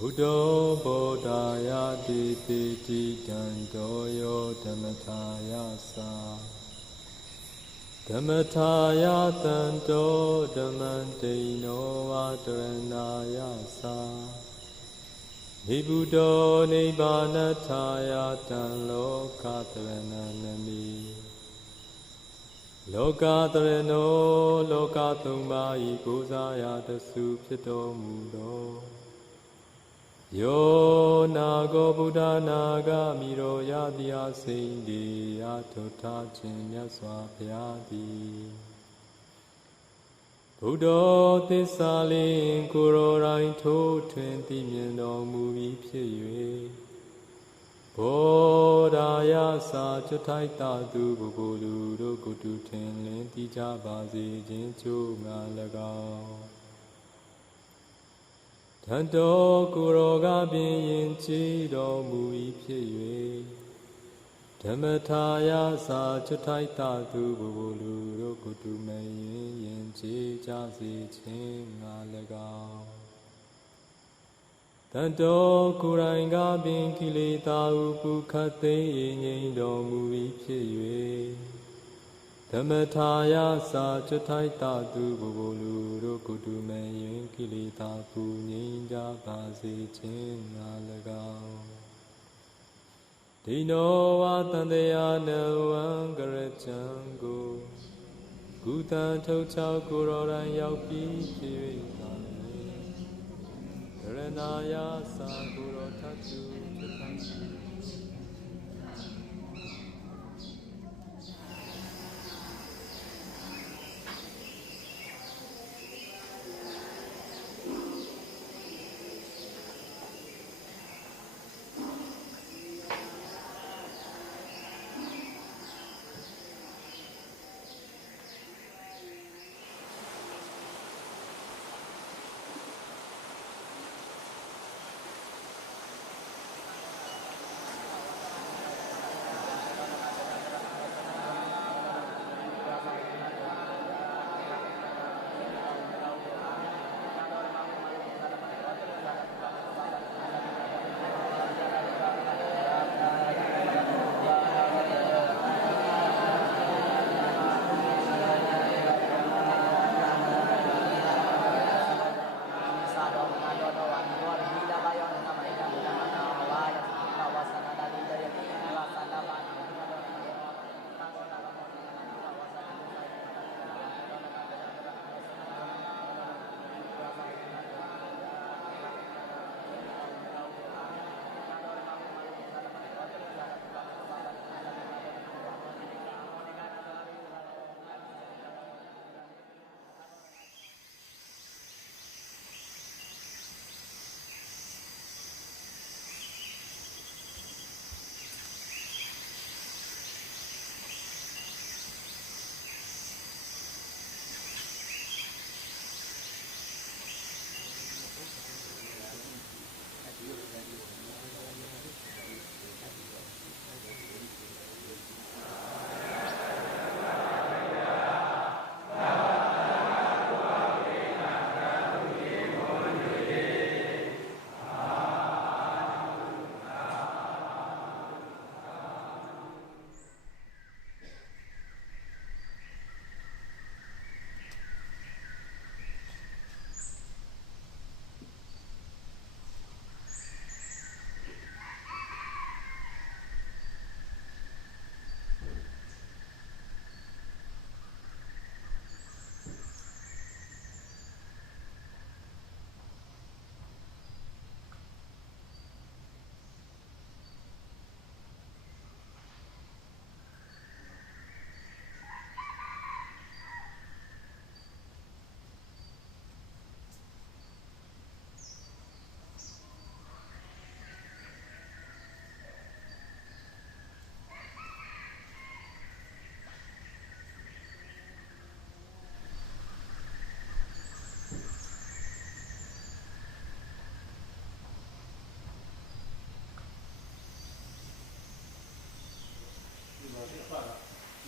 Buddho Bodhaya Diti Dandoyo Dhammataya Sa Dhammataya Dando Dhammantino Adharanaya Sa Nibuddho Nibbanataya Danlokadharananami Lokadharano Lokathumai Gozaya Dasu Pito Mudo Yo Nago Buddha Naga Miro Yadya Sindi Atota Chinya Swapyadi Buddha Tisalin Kuro Rain To 20 Miendo Muvi Pye Bodhaya Sa Chutai Tadu Bugulu Rukutu Tenlin Tija Bazi Jinchu Malagao Tanto Kuroga Bin Chido Mui Pye Dhammataya Sa Chutai Tatu Bugulu Rukutu Mayin Yin Chi Jasi Chin Malagao Tanto Kuranga Bin Kilita Upu Kate Yin Do Mui Pye Dhammataya Sa Chutai Tatu Bugulu Rukutu Mayin Kilita Pu Ninja Basi Chin Malagao Dino Atandeya No Angarachango Gutan Tochao Kuroran Yaupi Piri Karanaya Sa Kuro Tatu Chutai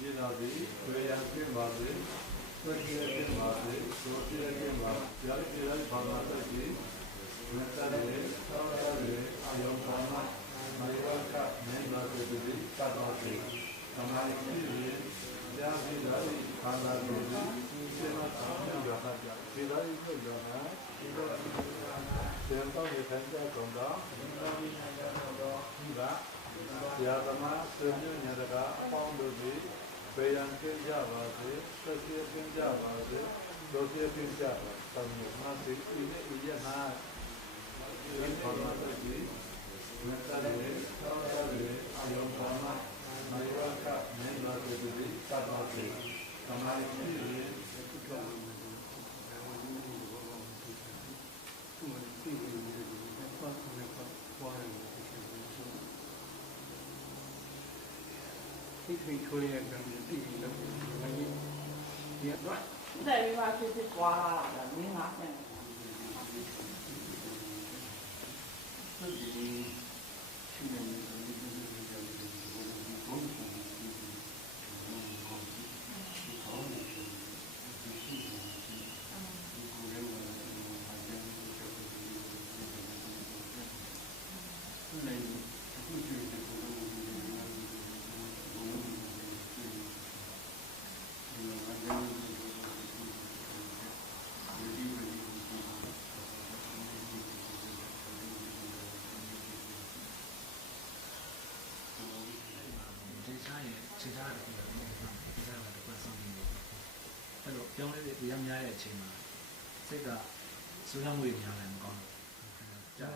ये दादी प्रयास के बाद स्वकीय के बाद सोचिए के बाद यार तेरा भावना की मेरे आयोग भावना महिला का नहीं बात है का बात है हमारे लिए या भी दादी खाना दोगी सेवा सामने जाना चाहिए दादी को जाना सेवा में ठंडा होगा इंगा या तमा स्वयं निरगा पाउंड दोगी बेयन के जावा से सत्य के जावा से दोषी के जावा तब से इन्हें ये ना ये भावना की मेरे आयोग भावना महिला का नहीं बात है का बात है हमारे लिए在一块就是刮啦的，没拿钱。自己去年其他的这个其他的关系အဲ့လိုပြောင်းလဲရမ်းများတဲ့အချိန်မှာစိတ်ကစိုးရိမ်မှုတွေများတယ်မကောင်းဘူးကြာ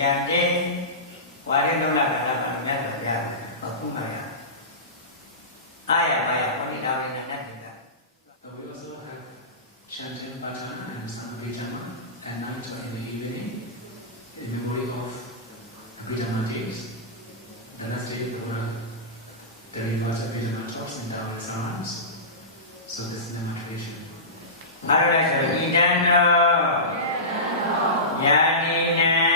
Jadi wali dolar dalam ya aku maya. Ayah kau tidak boleh juga. But we also have chanting bhajan and some Abhijama at night or in the evening in memory of Abhijama days. The last day the Buddha delivers Abhijama talks in Taoist arms. So this is the motivation. Mari kita Yadina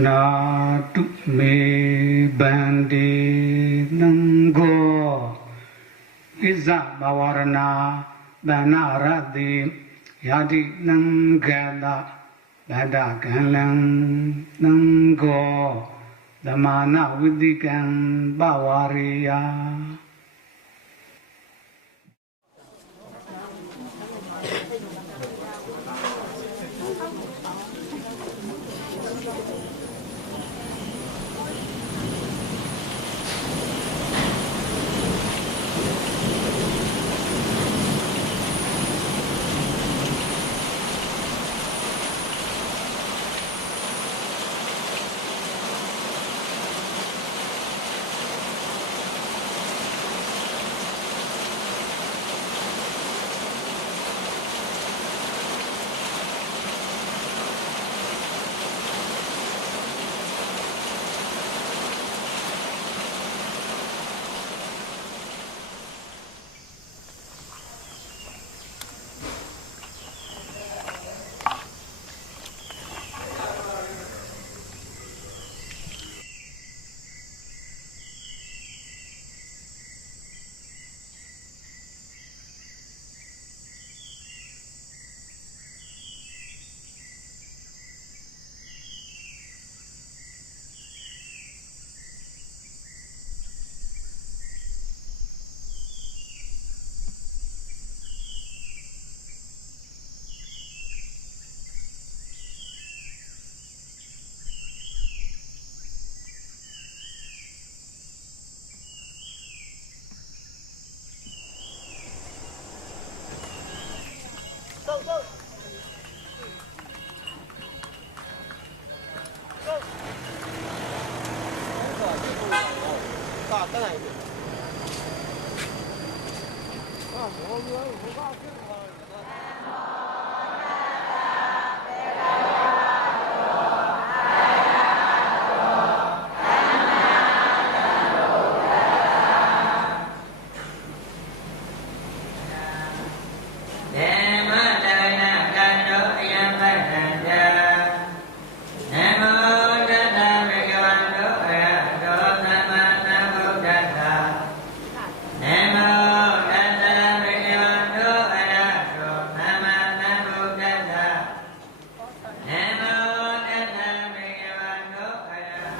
Nadu me bandi nango Iza bawarna banaradi Yadi nangala Badagalang nango Damana widikan bawariya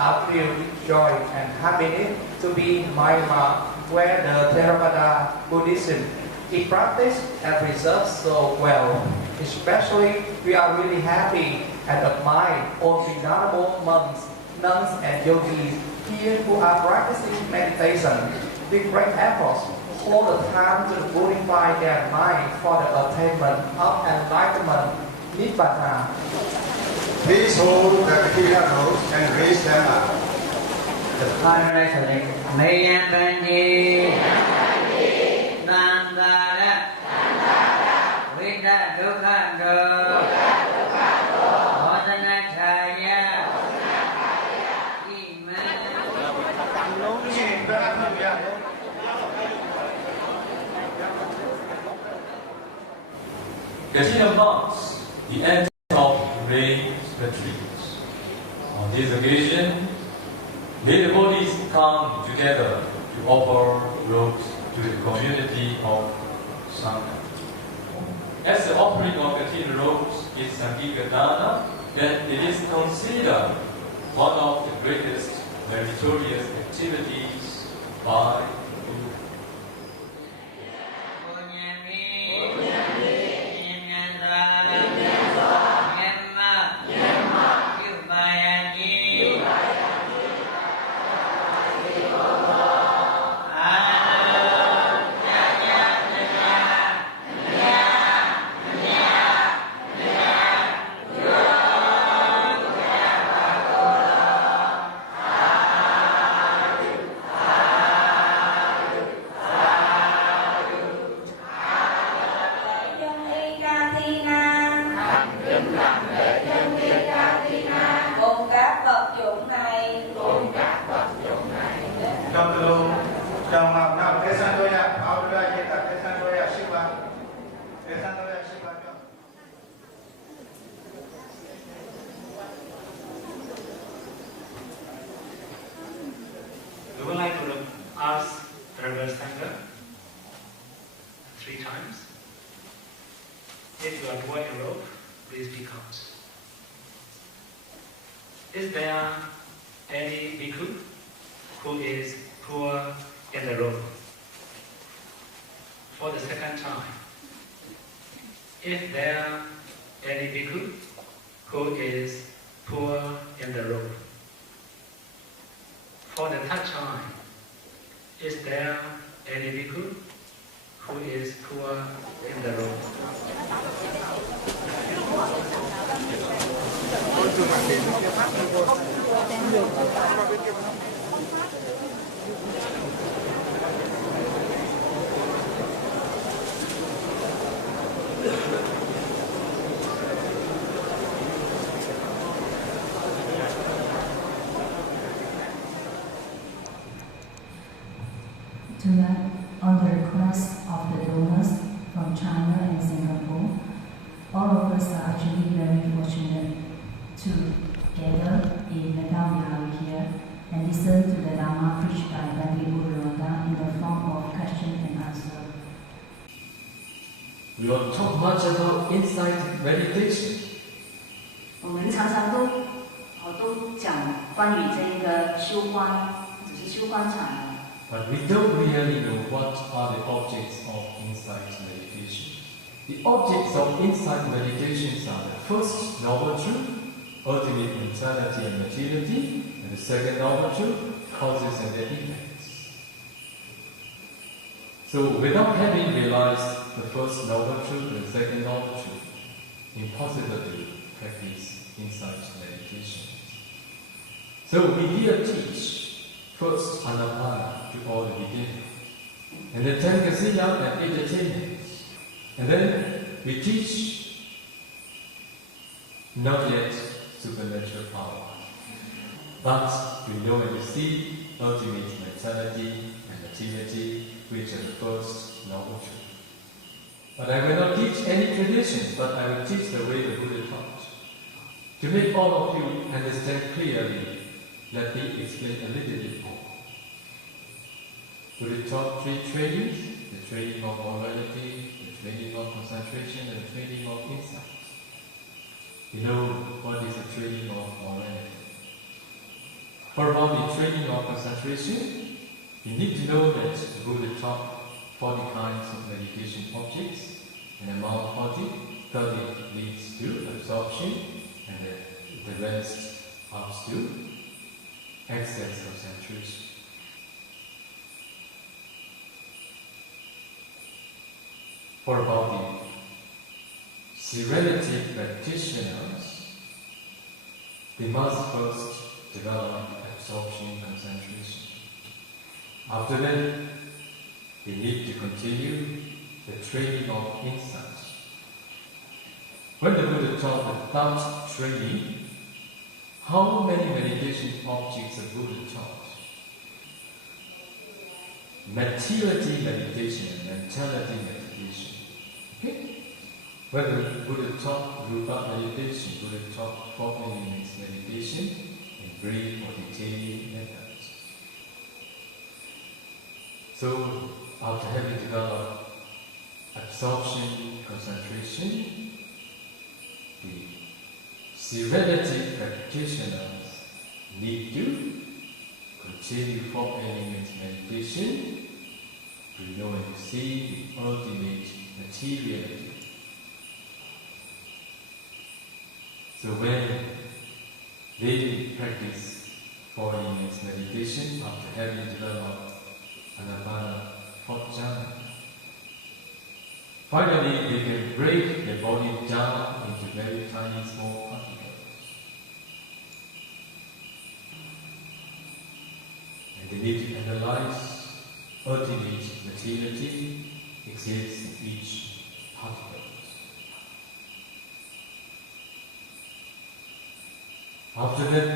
I feel joy and happiness to be in Myanmar, where the Theravada Buddhism is practiced and preserved so well. Especially, we are really happy and admire all the venerable monks, nuns, and yogis here who are practicing meditation with great efforts all the time to purify their mind for the attainment of enlightenment, Nibbana. Please hold the clear notes and raise them up. The Parasonic Mayambandi Nandara Vida Dukando Modanachaya Katina marks the end of rain retreats. On this occasion, may the devotees come together to offer robes to the community of Sangha. As the offering of Katina robes is Sangika Dana, then it is considered one of the greatest meritorious activities by We would like to ask Reverend Sangha 3 times. If you are poor in robe, please speak out. Is there any bhikkhu who is poor in the robe? For the second time, is there any bhikkhu who is poor in the robe? For the third time, is there any bhikkhu who is poor in the robe? Tonight, on the request of the donors from China and Singapore, all of us are actually very fortunate to gather in Madam Vihari here and listen to the Dharma preached by Bhante Buddha in the form of question and answer. We will talk much about insight meditation. 我们常常都讲关于这个修观，只是修观禅。 But we don't really know what are the objects of insight meditation. The objects of insight meditations are the first noble truth, ultimate neutrality and materiality, and the second noble truth, causes and their effects. So without having realized the first noble truth and the second noble truth, impossible to practice insight meditation. So we here teach first Anapana to all the beginners. And then 10 casino and entertainment. And then we teach not yet supernatural power, but we know and we see ultimate mentality and materiality, which are the first noble truth. But I will not teach any tradition, but I will teach the way the Buddha taught. To make all of you understand clearly, let me explain a little bit more. Buddha taught 3 trainings: the training of morality, the training of concentration, and the training of insight. You know what is the training of morality? For about the training of concentration, you need to know that the Buddha taught 40 kinds of meditation objects, and among 30 leads to absorption, and the rest ups to excess concentration. For about the serenity practitioners, they must first develop absorption concentration. After that, they need to continue the training of insight. When the Buddha taught without training, how many meditation objects the Buddha taught? Materiality meditation and mentality meditation. Okay? When the Buddha taught Rupa meditation, Buddha taught 4 elements meditation and brief or detailed methods. So, after having developed absorption, concentration, the serenity practitioners need to continue 4 elements meditation to know and to see the ultimate materiality. So when they practice 4 elements meditation after having developed Anapana 4th jhana, finally they can break the body down into very tiny small particles. And they need to analyze ultimate materiality exists in each particle. After that,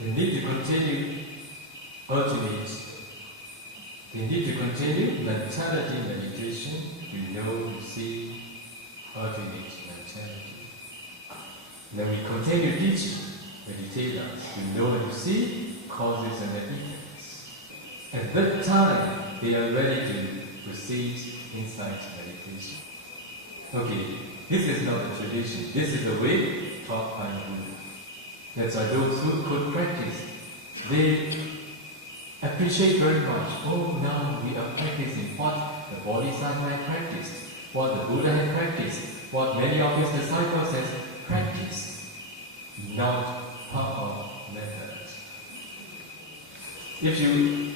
they need to continue mentality meditation to know, to see ultimate mentality. Then we continue teaching meditators to know and to see causes and effects. At that time, they are ready to proceed insight meditation. Okay, this is not a tradition. This is the way taught by the Buddha. That's why those who could practice, they appreciate very much. Oh, now we are practicing what the Bodhisattva had practiced, what the Buddha had practiced, what many of his disciples have practiced, not proper methods. If you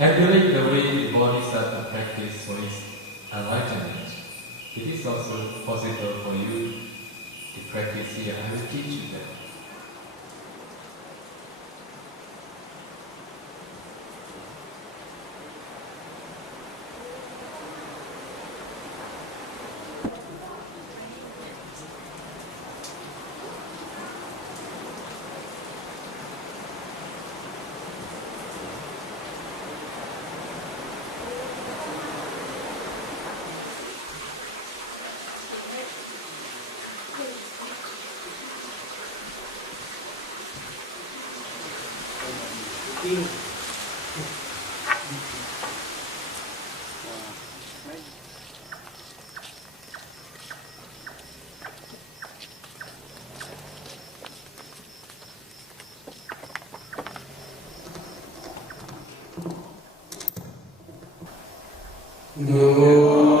emulate the way the Bodhisattva practiced for his enlightenment, it is also possible for you to practice here. I will teach you that. Wow.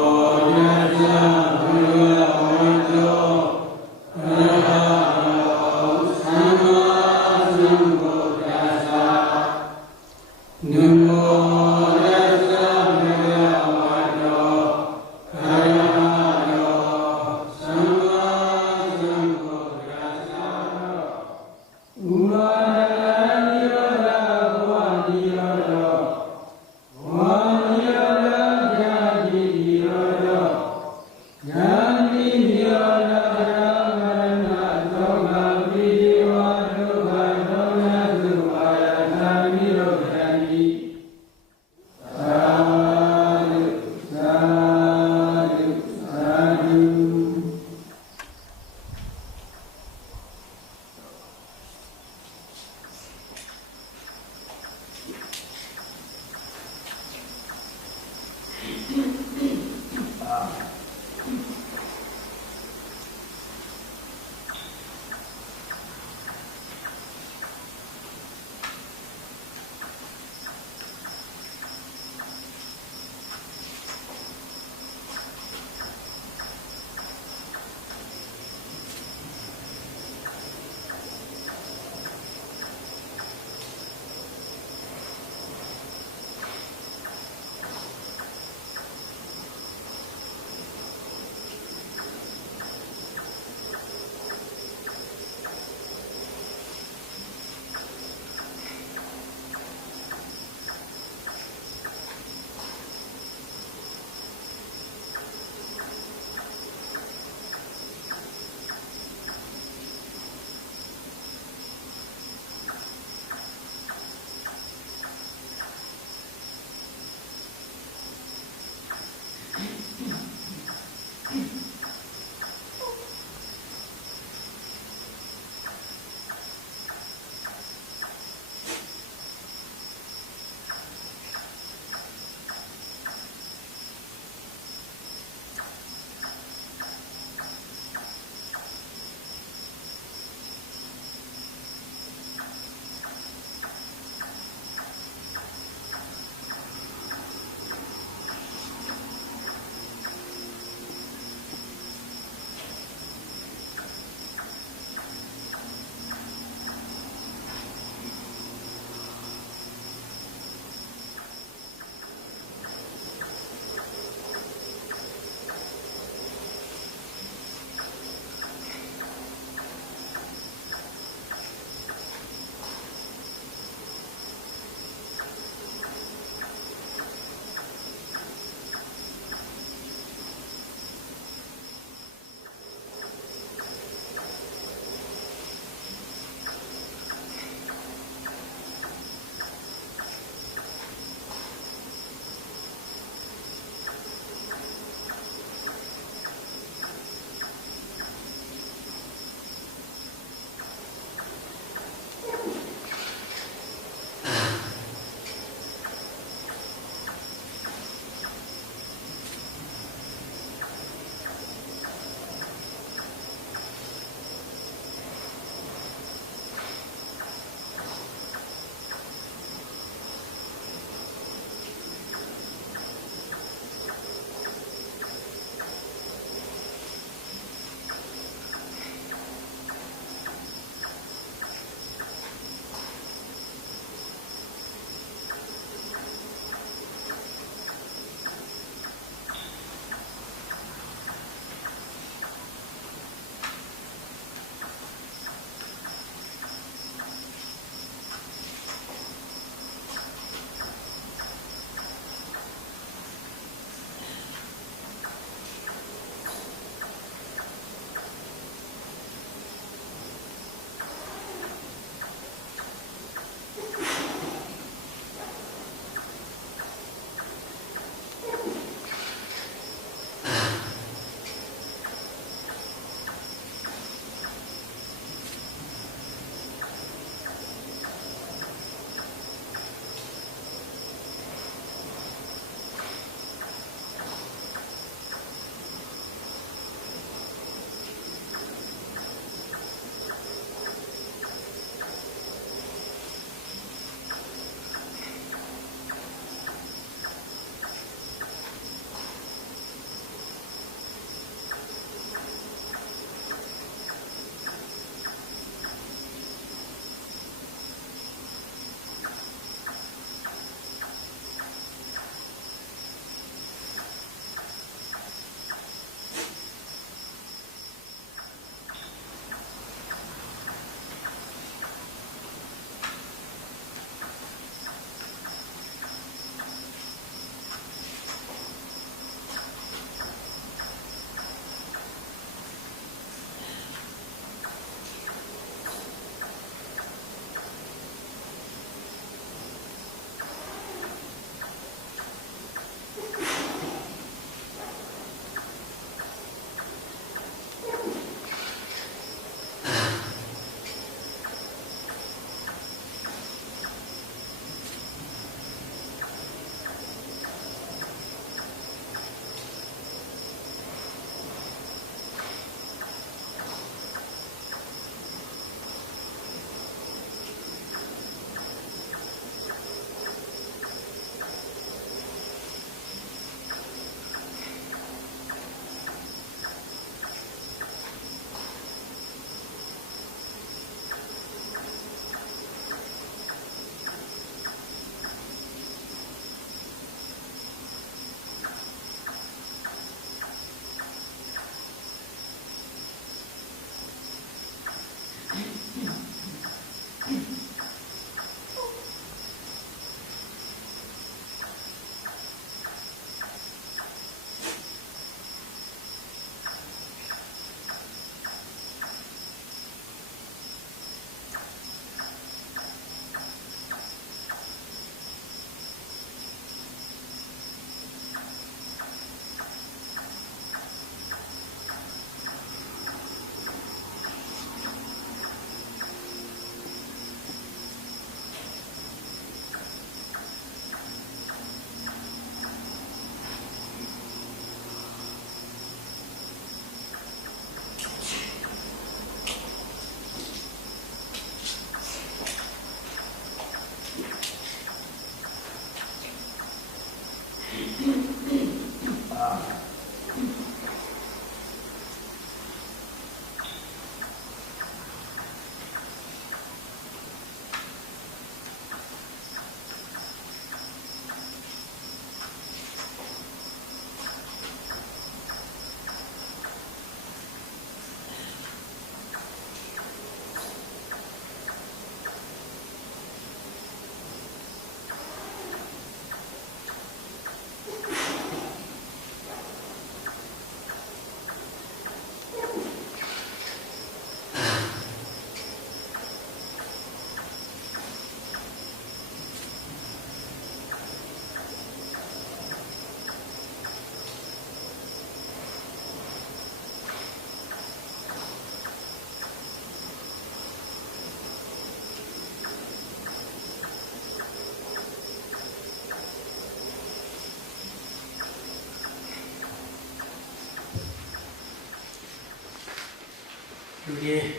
Today,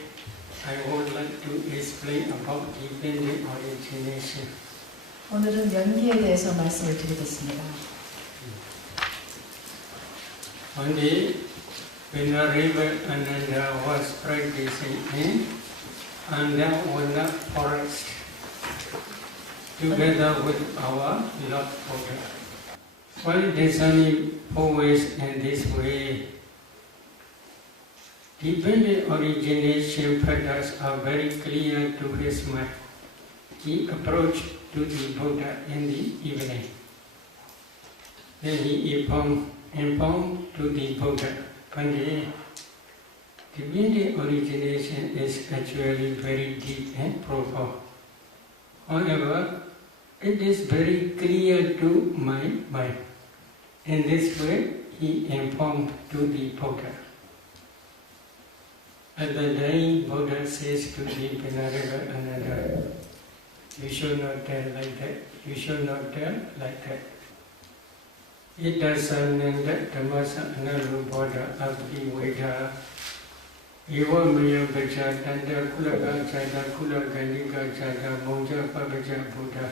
I would like to explain about dependent origination. 오늘은 연기에 대해서 말씀을 드리겠습니다. One day, when the river Ananda was practicing in Anandawana forest, together with our Lord Buddha. While discerning always in this way, dependent origination patterns are very clear to his mind. He approached to the Buddha in the evening. Then he informed to the Buddha, Pandit, dependent origination is actually very deep and profound. However, it is very clear to my mind. In this way, he informed to the Buddha. At the day, Buddha says to the Venerable Ananda, you should not tell like that, you should not tell like that. It does Ananda Dhammasa Analuboda Abdi Veda Eva Maya Baja Tanda Kulaga Chada Kulaganika Chada Moja Pabaja Buddha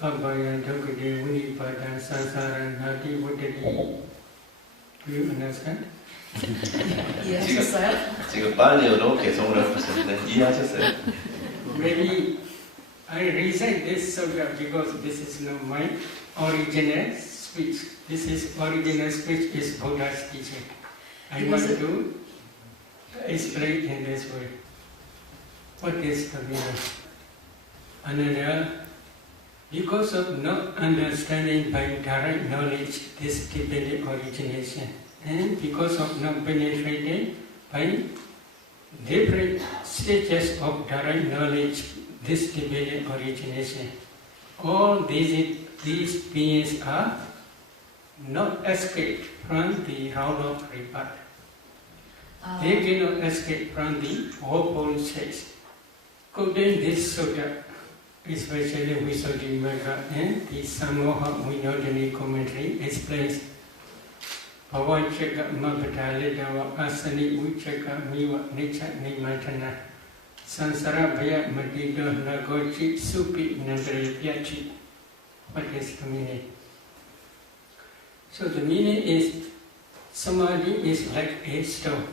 Abhaya Dhokade Unipada Sansara Nati Buddhadi. Do you understand? 이해하셨어요? 지금 빨리어로 개성을 하셨는데 이해하셨어요? Maybe I recite this sutta because this is not my original speech. This is original speech is Buddha's teaching. I want to explain in this way. What is the meaning? Another, because of not understanding by direct knowledge this dependent origination, and because of not penetrating by different stages of direct knowledge this dependent origination, all these beings are not escaped from the round of rebirth. They cannot escape from the fourfold stage. Quoting this sutta, especially Visuddhimagga and the Samoha Vinodani commentary explains Bhavachaka Mabhadalidawa Asani Uchaka Miwa Nicha Nimatana Sansara Bhaya Madido Nagochi Supi Nandre Pyachi. What is the meaning? So the meaning is Samadhi is like a stone.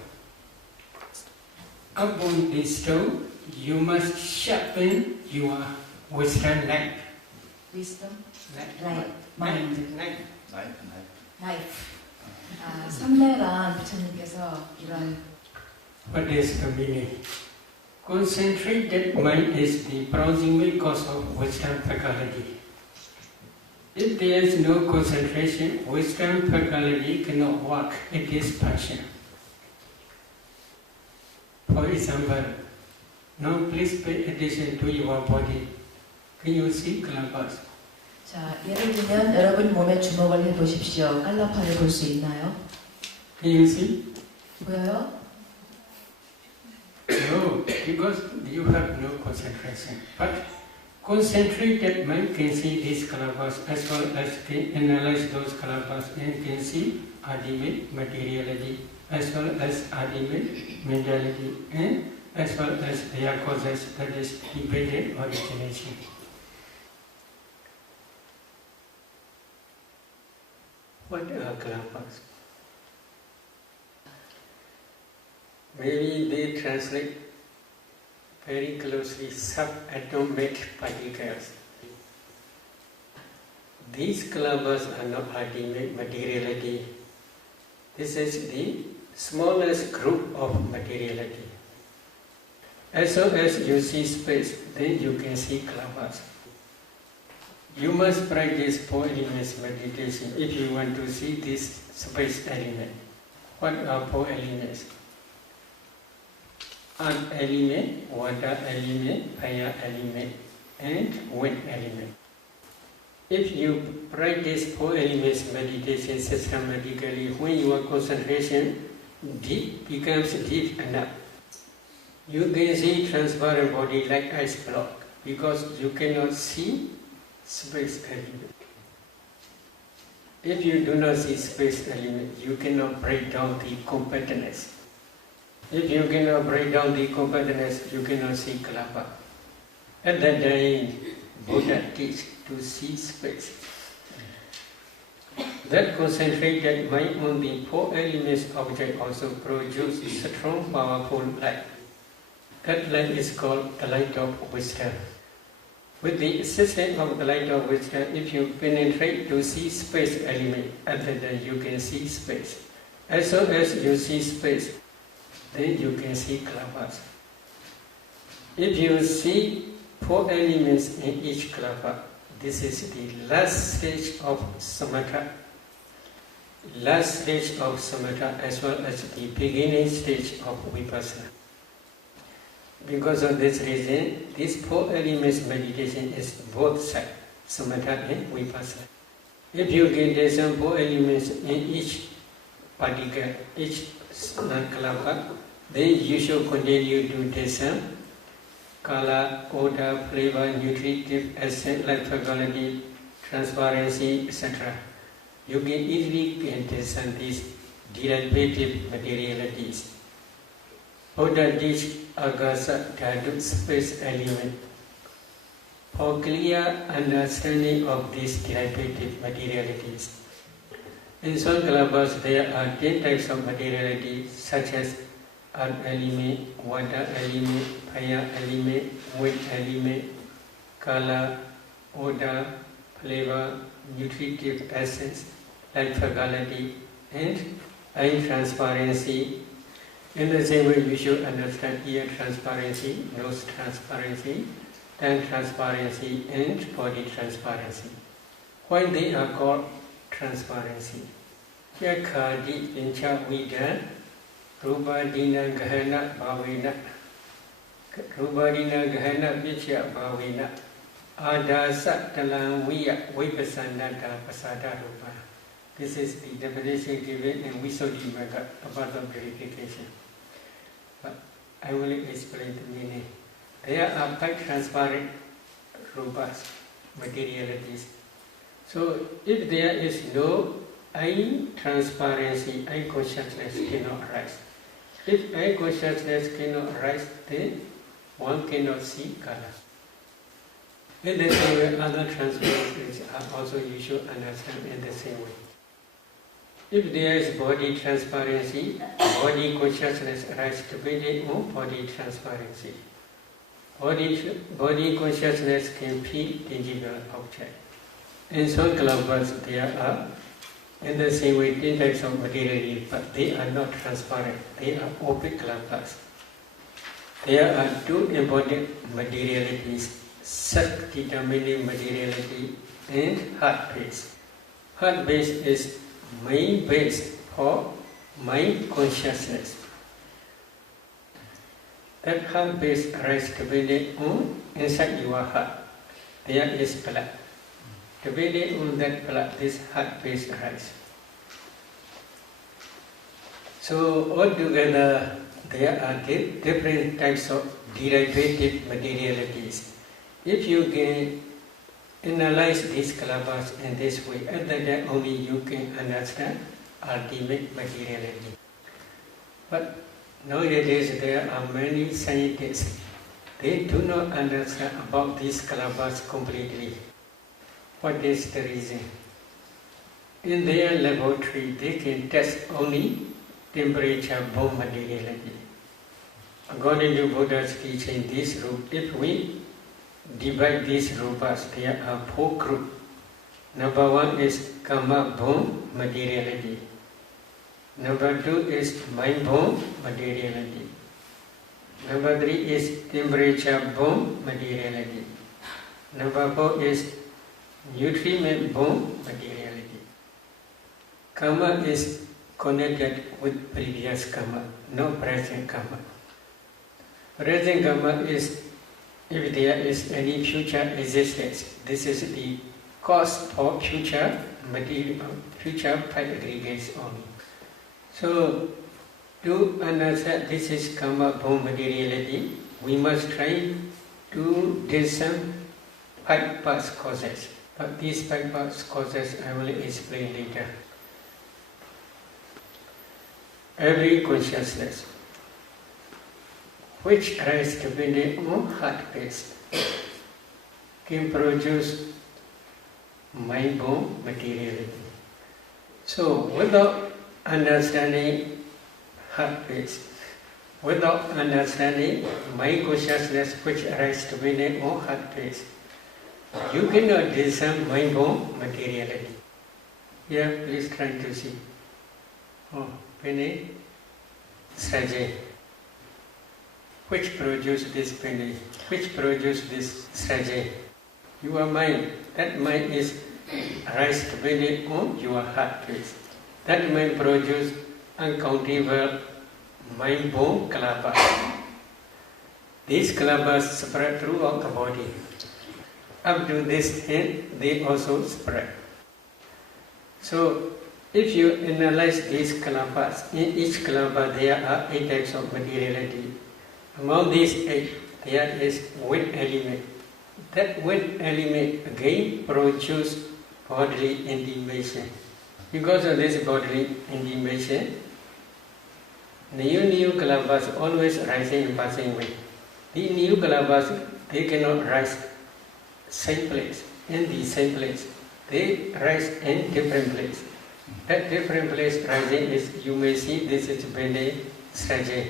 Upon this stone, you must sharpen your wisdom light. Wisdom? Light. Mind. Life. 삼례란 부처님께서 이런 What is the meaning? Concentrated mind is the proximal cause of wisdom faculty. If there is no concentration, wisdom faculty cannot work. It is passion. For example, now please pay attention to your body. Can you see Kalabas? 자, 예를 들면 여러분 몸에 주목을 해보십시오. 깔라파를 볼 수 있나요? Can you see? 보여요? No, because you have no concentration. But concentrated mind can see these Kalabas as well as can analyze those Kalabas and can see ultimate materiality as well as ultimate mentality and as well as their causes, that is dependent origination. What are kalabas? Maybe they translate very closely subatomic particles. These kalabas are not ultimate materiality. This is the smallest group of materiality. As soon as you see space, then you can see kalabas. You must practice 4 elements meditation if you want to see this space element. What are 4 elements? Earth element, water element, fire element, and wind element. If you practice 4 elements meditation systematically, when your concentration becomes deep enough, you can see transparent body like ice block because you cannot see space element. If you do not see space element, you cannot break down the compactness. If you cannot break down the compactness, you cannot see kalapa. At that time, Buddha teach to see space. That concentrated mind on the 4 elements object also produces strong, powerful light. That light is called the light of wisdom. With the assistance of the light of wisdom, if you penetrate to see space element, at that time you can see space. As soon as you see space, then you can see kalapas. If you see 4 elements in each kalapa, this is the last stage of samatha. Last stage of samatha as well as the beginning stage of vipassana. Because of this reason, this 4 elements meditation is both sides, samatha and vipassana. If you get some 4 elements in each particle, each kalapa, then you should continue to discern color, odor, flavor, nutritive, essence, life quality, transparency, etc. You can easily discern these derivative materialities. Buddha teach agasa dhatu space element. For clear understanding of these derivative materialities. In some kalabas there are 10 types of materiality such as earth element, water element, fire element, wind element, color, odor, flavor, nutritive essence, light quality, and eye transparency. In the same way, you should understand ear transparency, nose transparency, tongue transparency, and body transparency. Why they are called transparency? Yakhadi pincha vida, rubadina gahana bhavina, rubadina gahana picha bhavina, adasa talanviya vipasanada pasada rupa. This is the definition given in Visuddhimagga about the purification. But I will explain the meaning. There are 5 transparent rupas, materialities. So if there is no eye transparency, eye consciousness cannot arise. If eye consciousness cannot arise, then one cannot see color. In the same way, other transparencies are also you should understand in the same way. If there is body transparency, body consciousness arises depending on body transparency. Body consciousness can feel tangible object. In some kalabas there are, in the same way, 10 types of materiality, but they are not transparent. They are opaque kalabas. There are 2 important materialities, self-determining materiality and heart base. Heart base is main base for mind consciousness. That heart base arises depending on inside your heart. There is blood. Depending on that blood, this heart base arises. So altogether, there are different types of derivative materialities. If you can analyze these kalabas in this way, at that time only you can understand ultimate materiality. But nowadays there are many scientists. They do not understand about these kalabas completely. What is the reason? in their laboratory they can test only temperature, bone materiality. According to Buddha's teaching, if we divide these rupas, there are 4 groups. Number 1 is karma, bone, materiality. Number 2 is mind, bone, materiality. Number 3 is temperature, bone, materiality. Number 4 is nutriment, bone, materiality. Karma is connected with previous karma, no present karma. Present karma is if there is any future existence. This is the cause for future material, future pipe aggregates only. So, to understand this is karma, bone, materiality, we must try to discern 5 past causes. But these 5 past causes I will explain later. Every consciousness which arises depending on heart pace can produce mind, bone, materiality. So, without understanding heart pace, without understanding mind consciousness which arises depending on heart pace, you cannot discern mind, bone, materiality. Here, please try to see. Oh, penny, Sajay. Which produce this penny? Which produce this Sajay? Your mind. That mind is arise depending on your heart pace. That mind produce uncountable mind, bone, kalabas. These kalabas spread throughout the body. Up to this end, they also spread. So, if you analyze these kalabas, in each kalaba there are 8 types of materiality. Among these 8, there is wind element. That wind element again produces bodily intimation. Because of this bodily intimation, new kalabas always rising and passing away. The new kalabas, they cannot rise same place, in the same place. They rise in different place. That different place rising is, you may see this is Bene Sajay.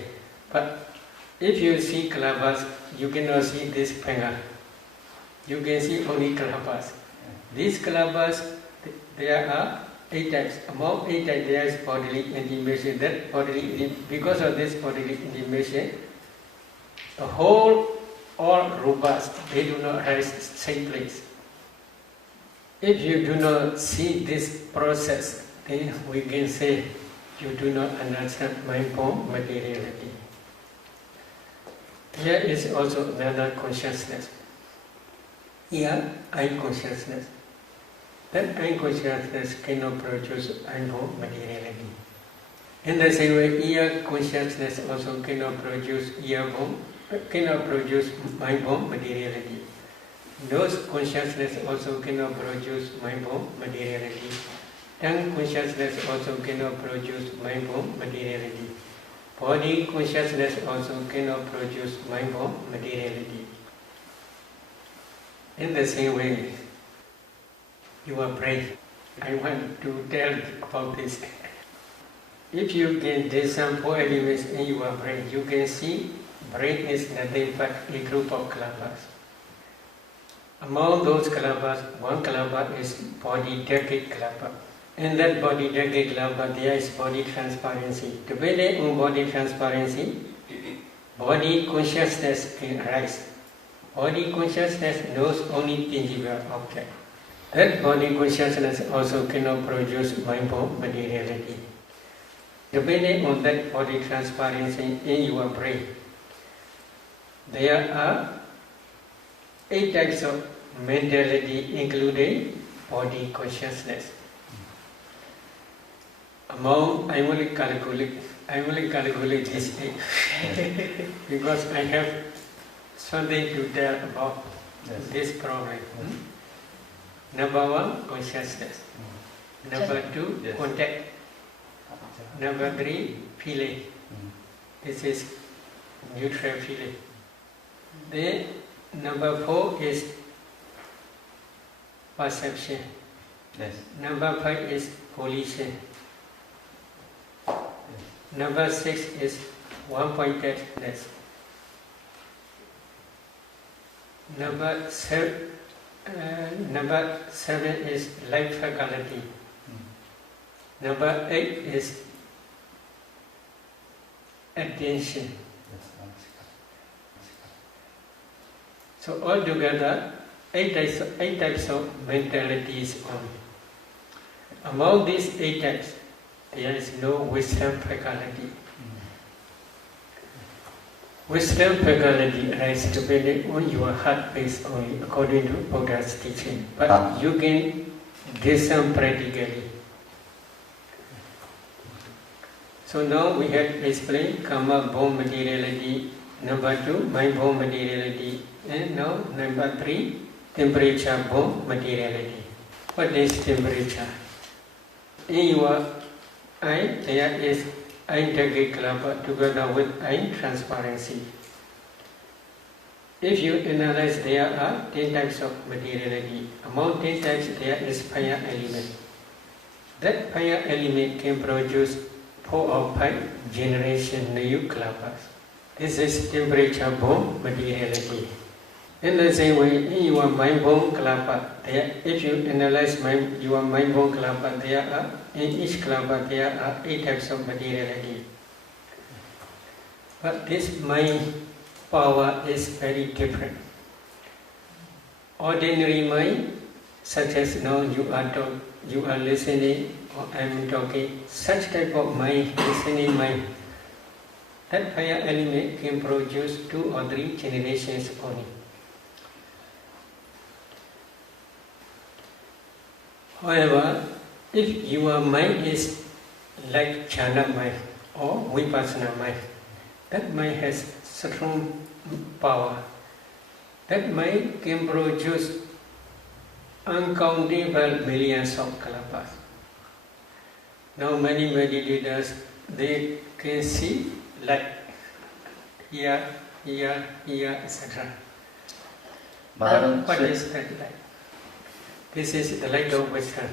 But if you see kalabas, you cannot see this panga. You can see only kalabas. These kalabas, there are 8 types. Among 8 types, there is bodily intimation. That bodily, because of this bodily intimation, the whole, all rupas, they do not rise same place. If you do not see this process, then we can say you do not understand mind, bone, materiality. Here is also another consciousness. Here, I consciousness. That I consciousness cannot produce mind, bone, materiality. In the same way, ear consciousness also cannot produce ear, bone, cannot produce mind, bone, materiality. Nose consciousness also cannot produce mind, bone, materiality. Tongue consciousness also cannot produce mind, bone, materiality. Body consciousness also cannot produce mind, bone, materiality. In the same way, your brain, I want to tell about this. If you can discern 4 elements in your brain, you can see brain is nothing but a group of kalabas. Among those kalabas, one kalaba is body decade kalaba. In that body decade kalaba, there is body transparency. Depending on body transparency, body consciousness can arise. Body consciousness knows only tangible object. That body consciousness also cannot produce mind, bone, materiality. Depending on that body transparency in your brain, there are 8 types of mentality, including body consciousness. Among, I will calculate this 8 because I have something to tell about this problem. Number 1, consciousness. Number 2, contact. Number 3, feeling. This is neutral feeling. Then number 4 is perception. Yes. Number 5 is collision. Number 6 is one-pointedness. Number 7 is life faculty. Number 8 is attention. So altogether, 8 types of mentalities only. Among these 8 types, there is no wisdom faculty. Wisdom faculty arises depending on your heart base only, according to Buddha's teaching. But you can discern practically. So now we have explained karma born materiality, number 2, mind born materiality, and now number 3, temperature born materiality. What is temperature? In your eye, there is eye target club together with eye transparency. If you analyze, there are 10 types of materiality. Among 10 types, there is fire element. That fire element can produce 4 or 5 generation new clubbers. This is temperature born materiality. In the same way, in your mind born clubber, if you analyze your mind born clubber, in each clubber there are 8 types of materiality. But this mind power is very different. Ordinary mind, such as now you are listening, or I am talking, such type of mind, listening mind, that fire element can produce 2 or 3 generations only. However, if your mind is like jhana mind or vipassana mind, that mind has strong power. That mind can produce uncountable millions of kalpas. Now many meditators, they can see light here, etc. What is that light? This is the light of wisdom.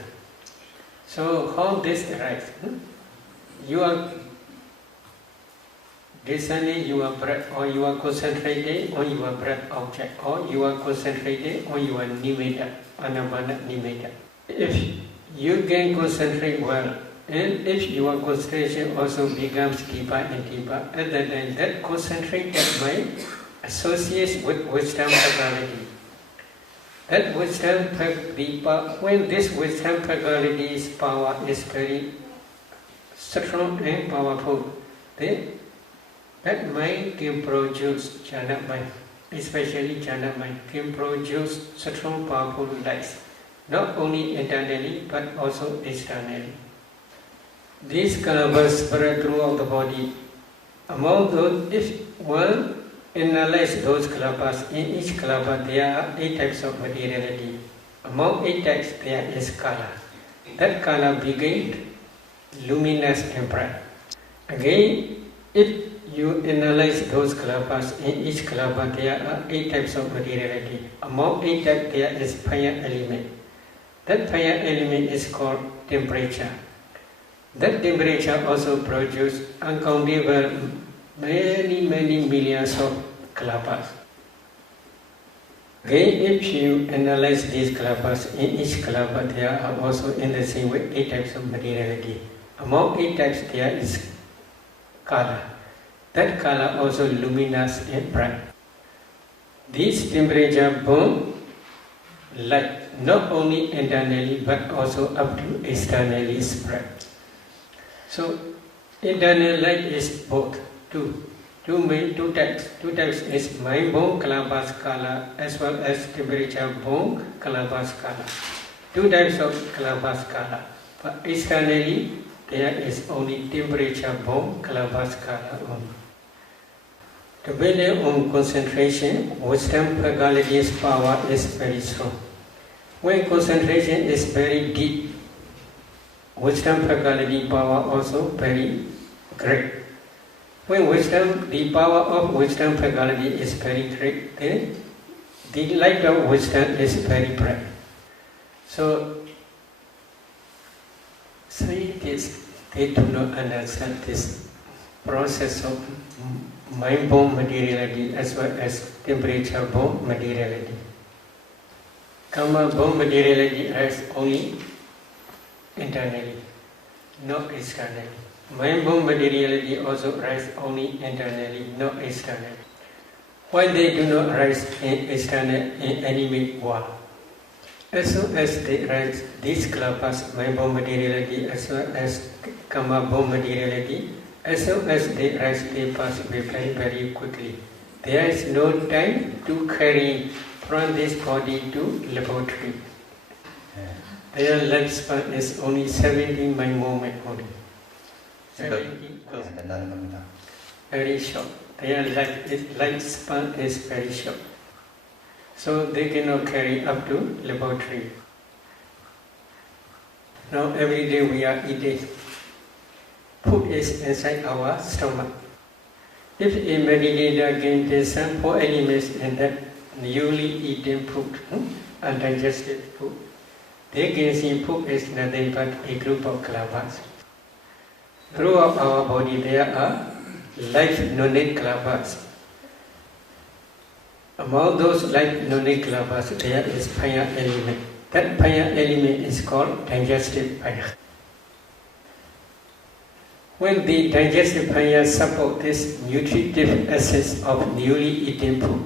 So how this arises? You are discerning your breath, or you are concentrating on your breath object, or you are concentrating on your nimitta, anapana nimitta. If you can concentrate well, and if your concentration also becomes deeper and deeper, at that time that concentrated mind associates with wisdom faculty. That wisdom faculty, when this wisdom faculty's power is very strong and powerful, then that mind can produce jhana mind, especially jhana mind, can produce strong powerful lights, not only internally but also externally. These kalabas spread throughout the body. Among those, if one analyze those kalabas, in each kalaba there are 8 types of materiality. Among 8 types there is kala. That kala begins luminous and bright. Again, if you analyze those kalabas, in each kalaba there are 8 types of materiality. Among 8 types there is fire element. That fire element is called temperature. That temperature also produces uncountable many millions of kalpas. Again, if you analyze these kalpas, in each kalapa there are also in the same way 8 types of materiality. Among 8 types there is kala. That kala also luminous and bright. These temperature burn light not only internally but also up to externally spread. So internal light is both two types. 2 types is mind born kalabas kala as well as temperature born kalabas kala. 2 types of kalabas kala. But externally there is only temperature born kalabas kala only. Depending on concentration, wisdom faculty's power is very strong. When concentration is very deep, wisdom faculty power also very great. When the power of wisdom faculty is very great, then the light of wisdom is very bright. So scientists, they do not understand this process of mind-born materiality as well as temperature-born materiality. Karma-born materiality arises only internally, not externally. Mind-born materiality also arises only internally, not externally. Why they do not arise in external in animate world? As soon as they arise, these kalpas, mind-born materiality as well as karma-born materiality, as soon as they arise, they pass away very, very quickly. There is no time to carry from this body to laboratory. Their lifespan is only 70 mind moment only. 70. Very short. Their lifespan is very short. So they cannot carry up to laboratory. Now every day we are eating. Food is inside our stomach. If a meditator can discern 4 elements in that newly eaten food, undigested food, they can see food is nothing but a group of kalpas. Throughout our body there are life non-need kalpas. Among those life non-need kalpas there is fire element. That fire element is called digestive fire. When the digestive fire supports this nutritive essence of newly eaten food,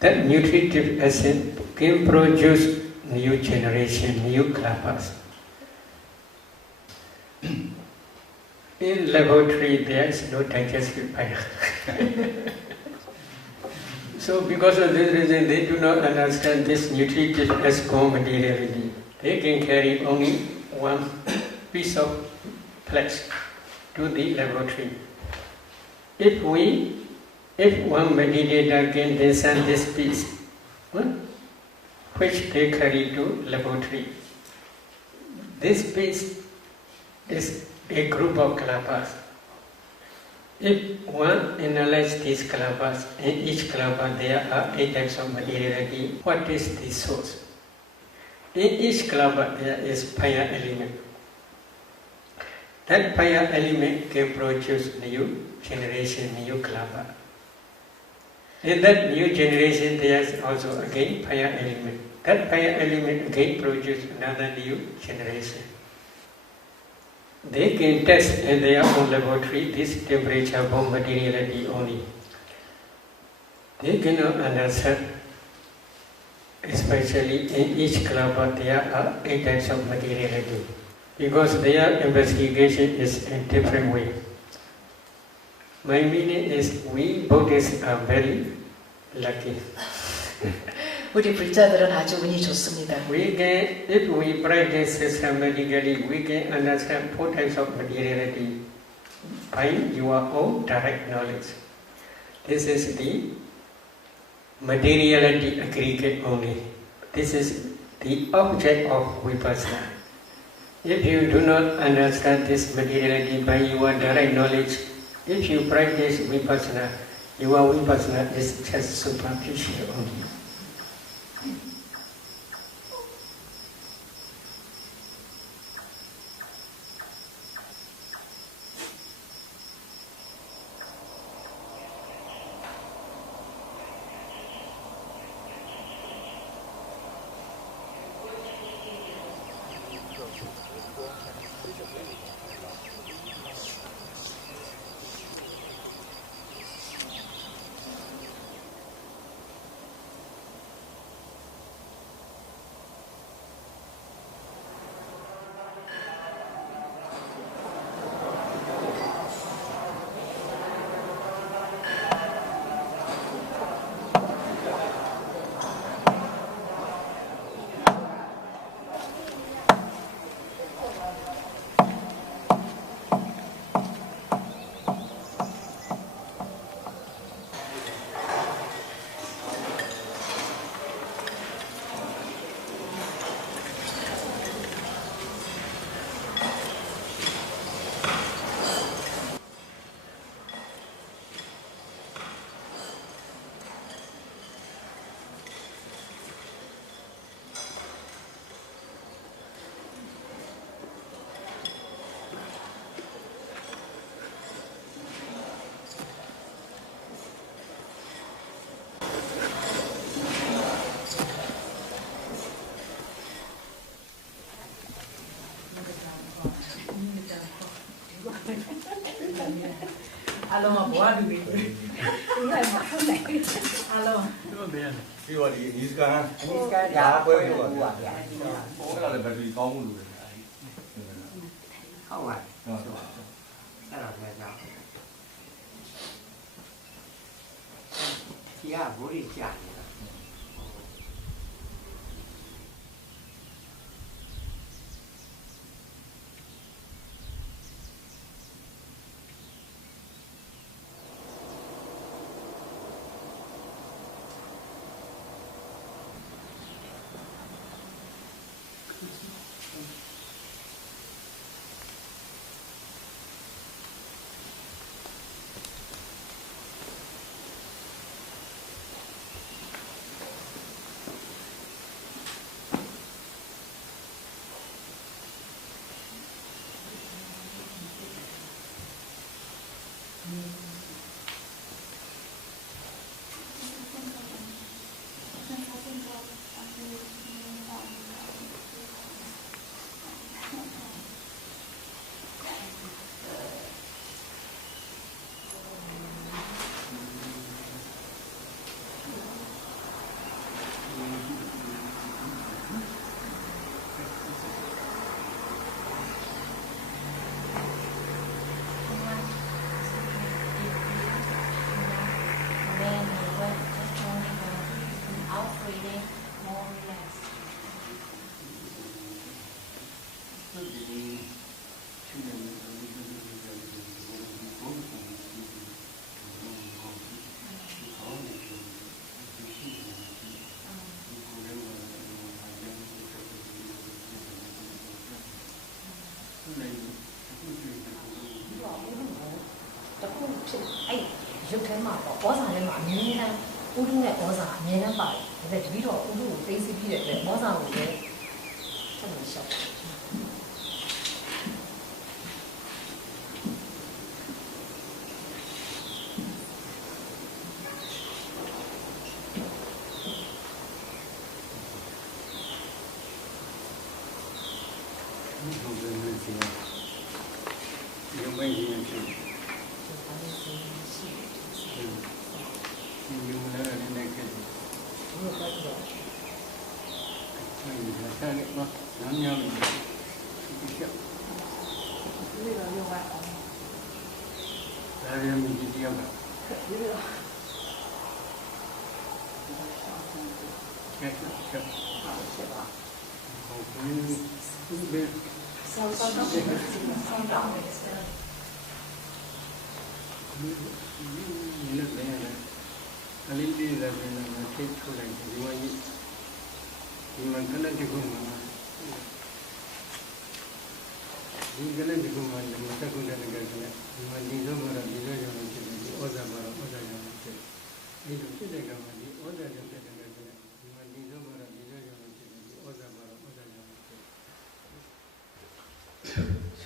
that nutritive essence can produce new generation, new kalpas. In laboratory there is no digestive fire. So because of this reason they do not understand this nutritive as materiality. They can carry only one piece of flesh to the laboratory. If one meditator can discern this piece, which they carry to laboratory, this piece is a group of kalpas. If one analyzes these kalpas, in each kalpa there are 8 types of materiality. What is the source? In each kalpa there is fire element. That fire element can produce new generation, new kalpa. In that new generation there is also again fire element. That fire element again produces another new generation. They can test in their own laboratory this temperature-born materiality only. They cannot understand, especially in each kalpa there are 8 types of materiality, because their investigation is in different way. My meaning is we Buddhists are very lucky. 우리 불자들은 아주 운이 좋습니다. We can, if we practice systematically, we can understand 4 types of materiality by your own direct knowledge. This is the materiality aggregate only. This is the object of vipassana. If you do not understand this materiality by your direct knowledge, if you practice vipassana, your vipassana is just superficial only. Alo mà bỏ đi. Đúng rồi mà không này. Alo. Đi vào đi, đi ra. Đi ra dạ quên rồi. Cái là battery có một luôn. Không phải. Cái là người nào? Chị à, bố đi chả. Ai, giúp thế mà bỏ ra lên mà miếng ra, u đúng là bỏ ra miếng ra phải, để ví dụ u đúng cái gì để bỏ ra một cái, thật là sợ.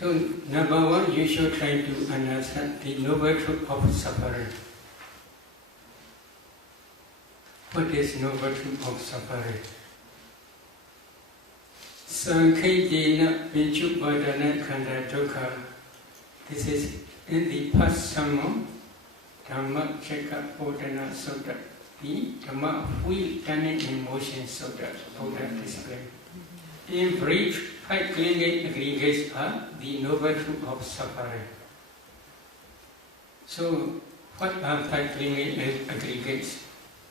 So, number one, you should try to understand the noble truth of suffering. What is noble truth of suffering? Sankhaydena Vinchubhadana Khanda Dukkha. This is in the past sermon, Dhamma Chekka Bodhana Sutta, the Dhamma Wheel Turning in Motion Sutta, Buddha explained. In brief, 5 clinging aggregates are the noble truth of suffering. So, what are 5 clinging aggregates?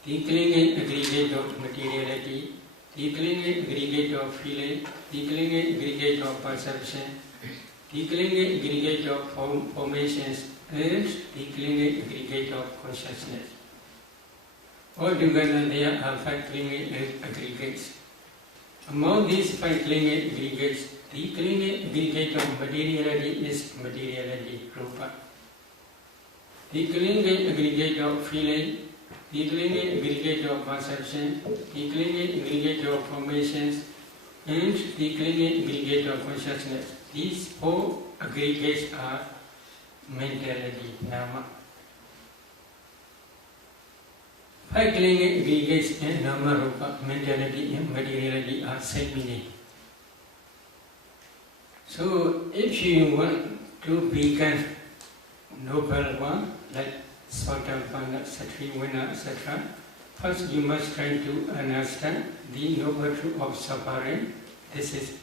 The clinging aggregate of materiality, the clinging aggregate of feeling, the clinging aggregate of perception, the clinging aggregate of formations, and the clinging aggregate of consciousness. Altogether, there are 5 clinging aggregates. Among these 5 clinging aggregates, the clinging aggregate of materiality is materiality, rupa. The clinging aggregate of feeling, the clinging aggregate of perception, the clinging aggregate of formations, and the clinging aggregate of consciousness. These 4 aggregates are mentality, nama. 5 clinging aggregates in nama, rupa, mentality and materiality are same meaning. So, if you want to become noble one, like Sotapanna, Satrivanna, etc. First, you must try to understand the noble truth of suffering. This is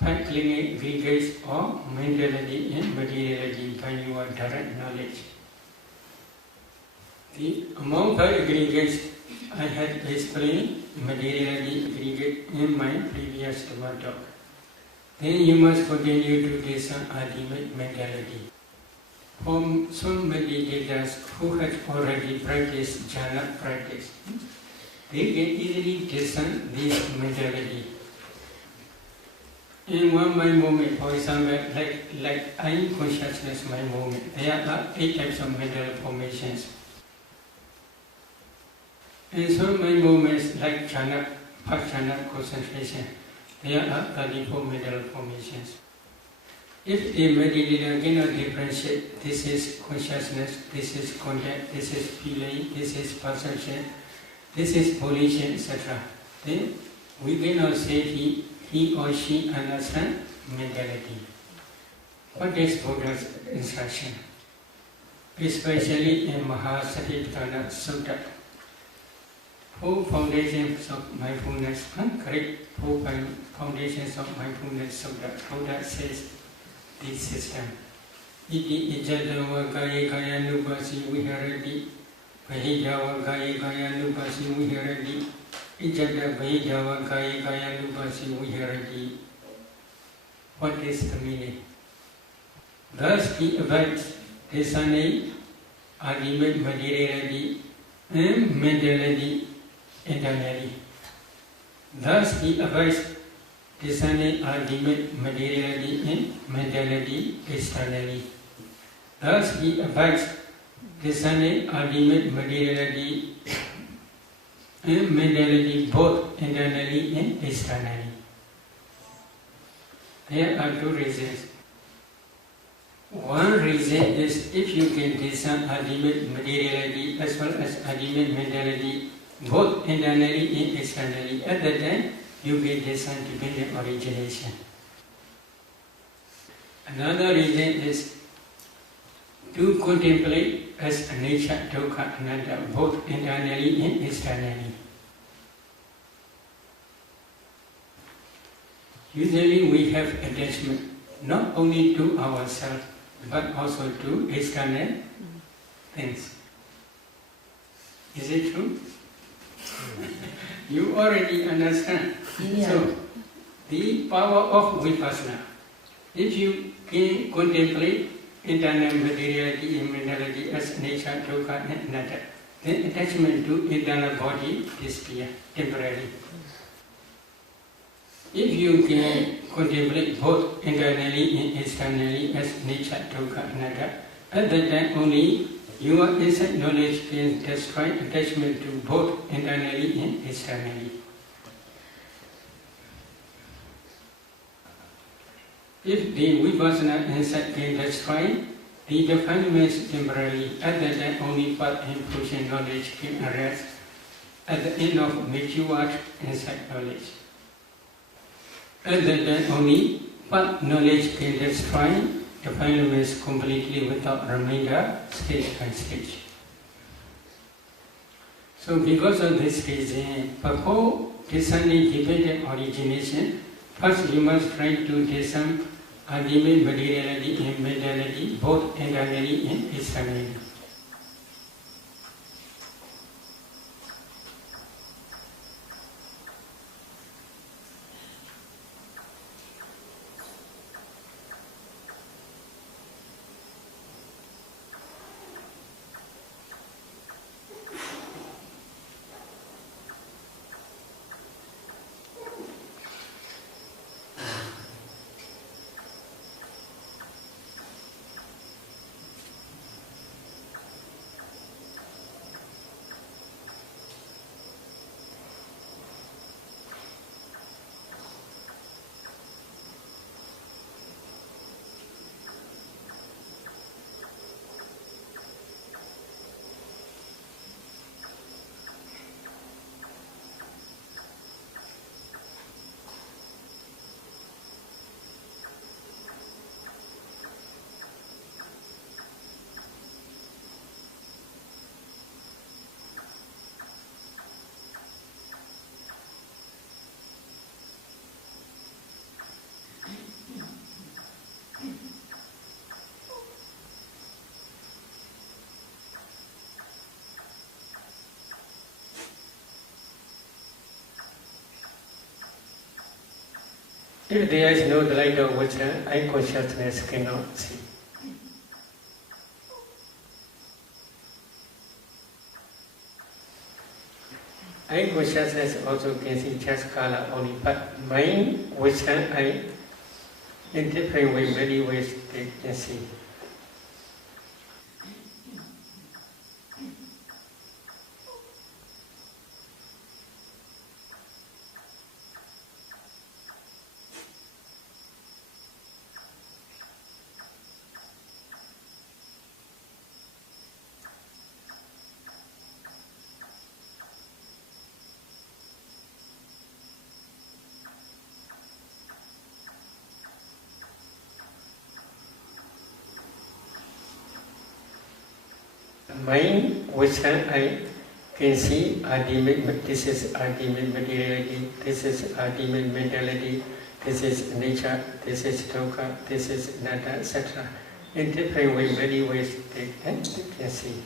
five clinging aggregates of mentality and materiality by your direct knowledge. Among five aggregates, I had explained materiality aggregate in my previous talk. Then you must continue to discern ultimate mentality. For some meditators who have already practiced jhana practice, they can easily discern this mentality. In one mind moment, for example, like I am consciousness mind moment, there are 8 types of mental formations. In some mind moments, like jhana, first jhana concentration, there are 34 mental formations. If a meditator cannot differentiate, this is consciousness, this is contact, this is feeling, this is perception, this is volition, etc., then we cannot say he or she understands mentality. What is Buddha's instruction? Especially in Mahasatipatthana Sutta, 4 foundations of mindfulness, correct? 4 foundations of mindfulness Sutta. Buddha says this system. Iti ijadava kaya kaya nupasi viharati, bahidava kaya kaya nupasi viharati, ijada bahidava kaya kaya nupasi viharati. What is the meaning? Thus he abides discerning ultimate materiality and mentality internally. Thus he abides discerning ultimate materiality and mentality externally. Thus he abides discerning ultimate materiality and mentality both internally and externally. There are 2 reasons. One reason is if you can discern ultimate materiality as well as ultimate mentality both internally and externally, at that time you can discern dependent origination. Another reason is to contemplate as anicca, dukkha, anatta both internally and externally. Usually we have attachment not only to ourselves but also to external things. Is it true? You already understand. Yeah. So, the power of vipassana. If you can contemplate internal materiality and mentality as nature, dukkha, and anatta, then attachment to internal body disappears temporarily. If you can contemplate both internally and externally as nature, dukkha, anatta, at that time only your inside knowledge can destroy attachment to both internally and externally. If the vipassana insight can destroy the defilements temporarily, at that time only path and function knowledge can arise at the end of matured insight knowledge. At that time only path knowledge can destroy defilements completely without remainder, stage by stage. So because of this reason, before discerning dependent origination, first you must try to discern ultimate materiality and mentality both internally and externally. If there is no light of water, eye consciousness cannot see. Eye consciousness also can see just color only, but mind, water, eye, in different ways, many ways they can see. Mind, which I can see ultimate, this is ultimate materiality, this is ultimate mentality, this is nature, this is dukkha, this is nada, etc. In different ways, many ways they can see.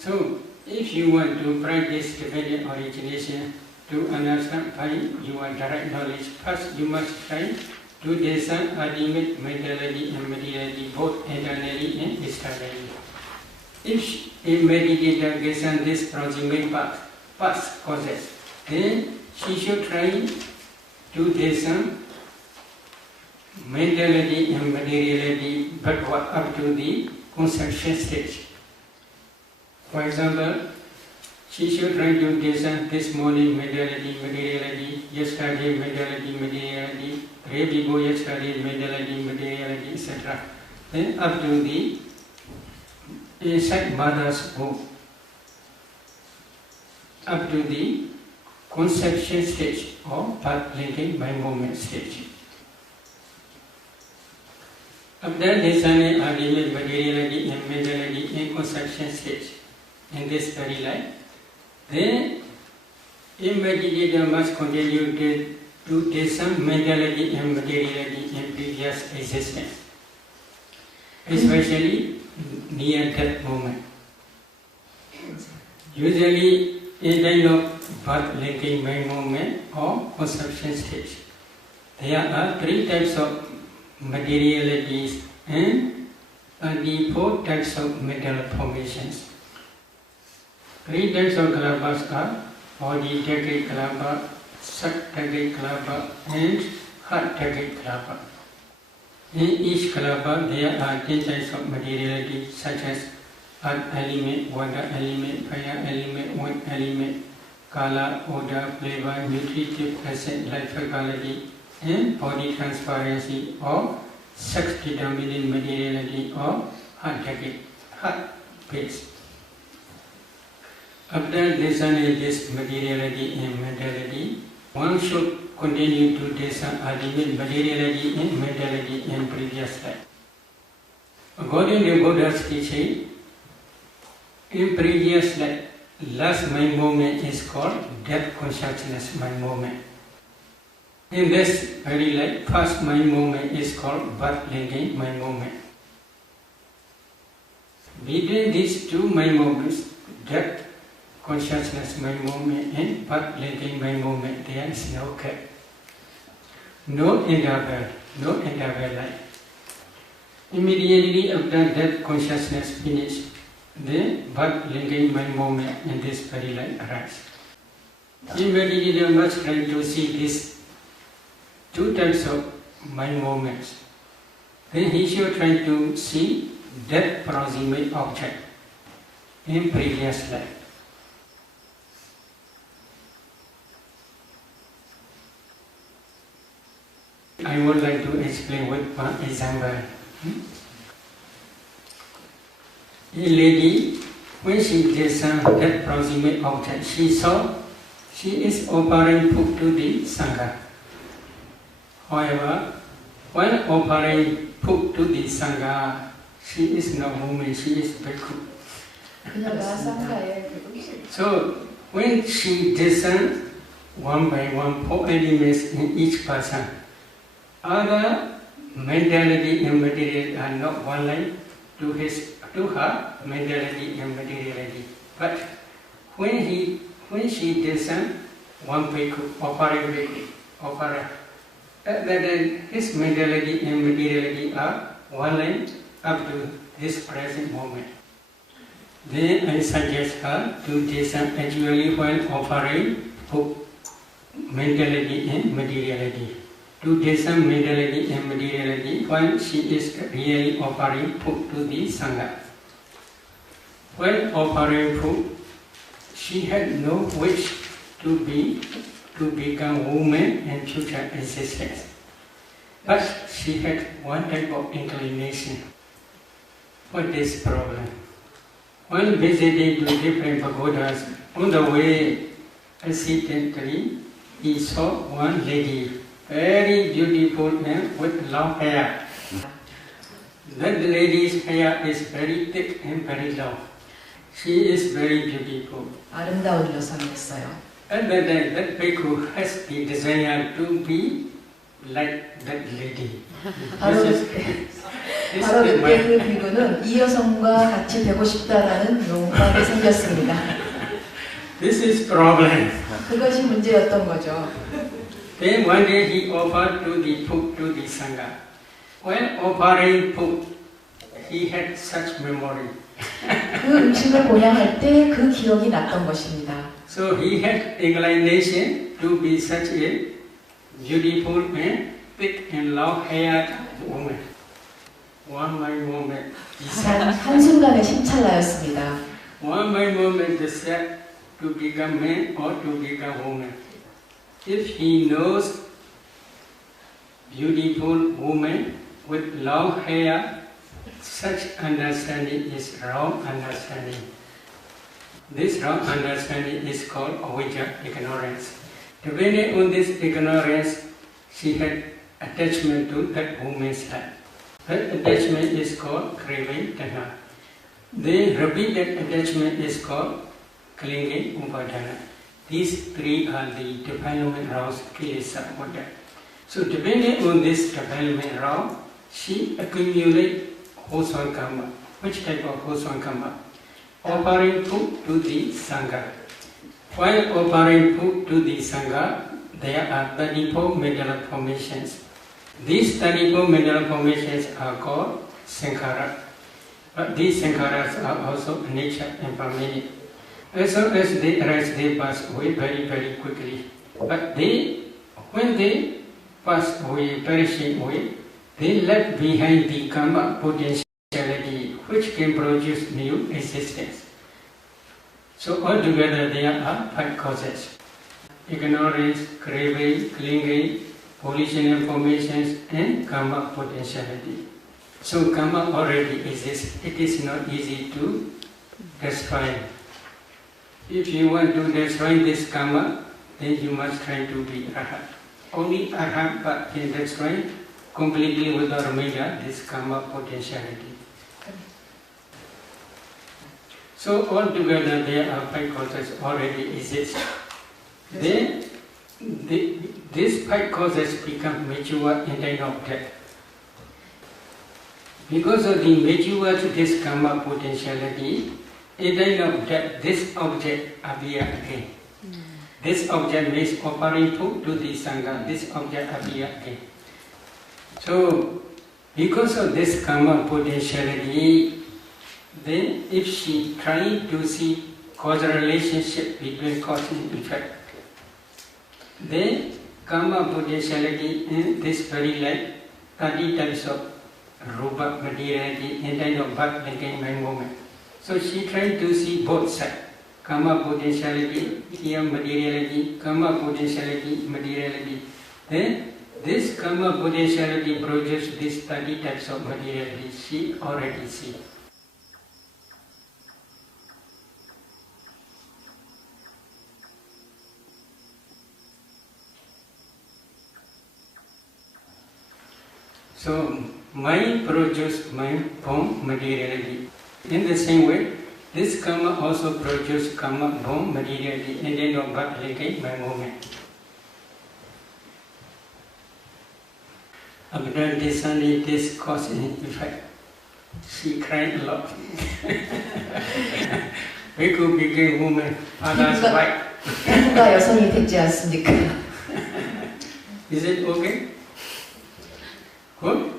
So, if you want to practice dependent origination to understand by your direct knowledge, first you must try to discern ultimate mentality and materiality both internally and externally. If a meditator discerns this proximate past causes, then she should try to discern mentality and materiality backward up to the conception stage. For example, she should try to discern this morning mentality, materiality, yesterday mentality, materiality, day before yesterday mentality, materiality, etc. Then up to the inside mother's womb, up to the conception stage or path linking by movement stage. After discerning ultimate materiality and mentality in conception stage, in this very life, then a meditator must continue to discern mentality and materiality in previous existence, especially near death moment. Usually in kind of birth linking mind movement or conception stage, there are 3 types of materialities and 24 types of mental formations. 3 types of kalabas are body decade kalapa, sat decade kalapa, and heart decade kalapa. In each kalapa there are 10 types of materiality such as earth element, water element, fire element, wind element, color, odor, flavor, nutritive acid, life faculty, and body transparency or sex determining materiality or heart decade, heart base. After discerning this materiality and mentality, one should continue to discern ultimate materiality and mentality in previous life. According to Buddha's teaching, in previous life, last mind movement is called death consciousness mind movement. In this very life, first mind movement is called birth linking mind movement. Between these 2 mind movements, death consciousness mind movement and birth linking mind movement, there is no gap, no interval life. Immediately after death consciousness finishes, the birth linking mind movement in this very life arises. The meditator must try to see these 2 types of mind movements. Then he should try to see death proximate object in previous life. I would like to explain with one example. A lady, when she discerned that proximate object, she saw she is offering food to the Sangha. However, when offering food to the Sangha, she is no woman, she is bhikkhu. So, when she discerned one by one 4 elements in each person, other mentality and material are not one line to her mentality and materiality. But when she discerned one bhikkhu, offering, then his mentality and materiality are one line up to this present moment. Then I suggest her to discern actually when offering food, mentality and materiality. To discern mentality and materiality when she is really offering food to the Sangha. When offering food, she had no wish to become woman and future existence. But she had one type of inclination. What is the problem? When visiting to different pagodas, on the way, accidentally, he saw one lady, very beautiful and with long hair. That lady's hair is very thick and very long. She is very beautiful. 아름다운 여성이었어요. And then that bhikkhu has the desire to be like that lady. 바로 그때 그 비구는 이 여성과 같이 되고 싶다라는 욕망이 생겼습니다. This is problem. 그것이 문제였던 거죠. Then one day he offered to the food to the Sangha. When offering food, he had such memory. 그 음식을 보양할 때 그 기억이 났던 것입니다. So he had inclination to be such a beautiful and thick and long-haired woman. One by moment, 한순간의 심찰라였습니다. one by moment decide to become man or to become woman. If he knows beautiful woman with long hair, such understanding is wrong understanding. This wrong understanding is called avijja, ignorance. Depending on this ignorance, she had attachment to that woman's life. That attachment is called craving tanha. Then repeated attachment is called clinging upadana. These three are the development rounds kilesa order. So depending on this development round, she accumulates wholesome karma. Which type of wholesome karma? Offering food to the Sangha. While offering food to the Sangha, there are 34 mental formations. These 34 mental formations are called sankhara. But these sankharas are also nature and permanent. As soon as they arise, they pass away very, very quickly. But when they pass away, perishing away, they left behind the karma potentiality which can produce new existence. So altogether there are 5 causes: ignorance, craving, clinging, volitional formations, and karma potentiality. So karma already exists. It is not easy to destroy. If you want to destroy this karma, then you must try to be arhat. Only arhat can destroy completely without remedial this karma potentiality. So altogether there are 5 causes already exist. Then these 5 causes become mature in time of death. Because of the mature to this karma potentiality, in time of death, this object appears again. This object means offering food to the Sangha, this object appears again. So, because of this karma potentiality, then if she tries to see causal relationship between cause and effect, then karma potentiality in this very life, 30 types of rupa materiality and kind of birth and mind moment. So she tried to see both sides, karma potentiality, here materiality, karma potentiality, materiality. Then This karma potentiality produces these 30 types of materiality she already see. So, mind produces mind form materiality. In the same way, this karma also produces karma form materiality and then of birth linkage by movement. After discerning this cause and effect, she cried a lot. We could become woman, others white. 피부가 여성이 됐지 않습니까? Is it okay? Good?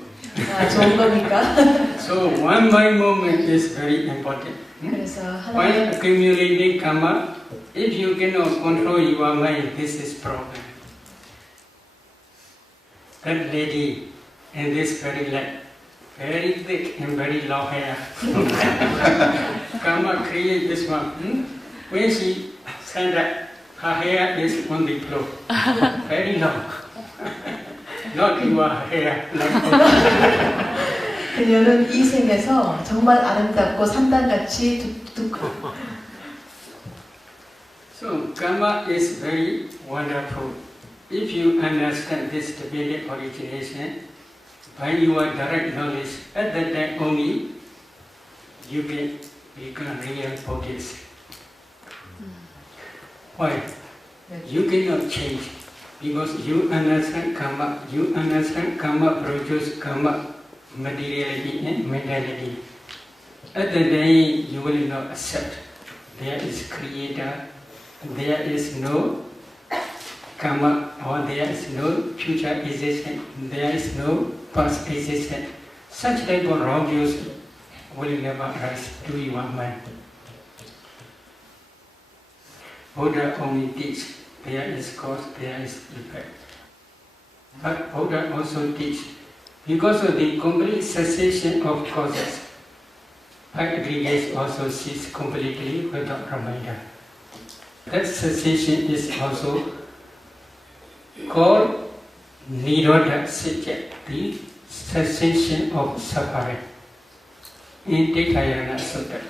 아, 좋은 겁니까? So one mind movement is very important. 그래서 While 하나님 accumulating karma, if you cannot control your mind, this is problem. That lady and this very leg, very thick and very long hair. Karma create this one. When she stand up, her hair is on the floor, very long. Not your hair like 그녀는 이 생에서 정말 아름답고 산단같이 두둑하고. So karma is very wonderful. If you understand this divinity origination by your direct knowledge, at that time only you can become real Buddhist. Why? You cannot change because you understand karma produces karma materiality and mentality. At the day you will not accept there is creator, there is no karma, or there is no future existence, there is no past existence. Such type of wrong views will never rise to your mind. Buddha only teach there is cause, there is effect. But Buddha also teach because of the complete cessation of causes, aggregates also cease completely without reminder. That cessation is also called Nirodha Satya, the cessation of suffering, in Tikayana Sutta.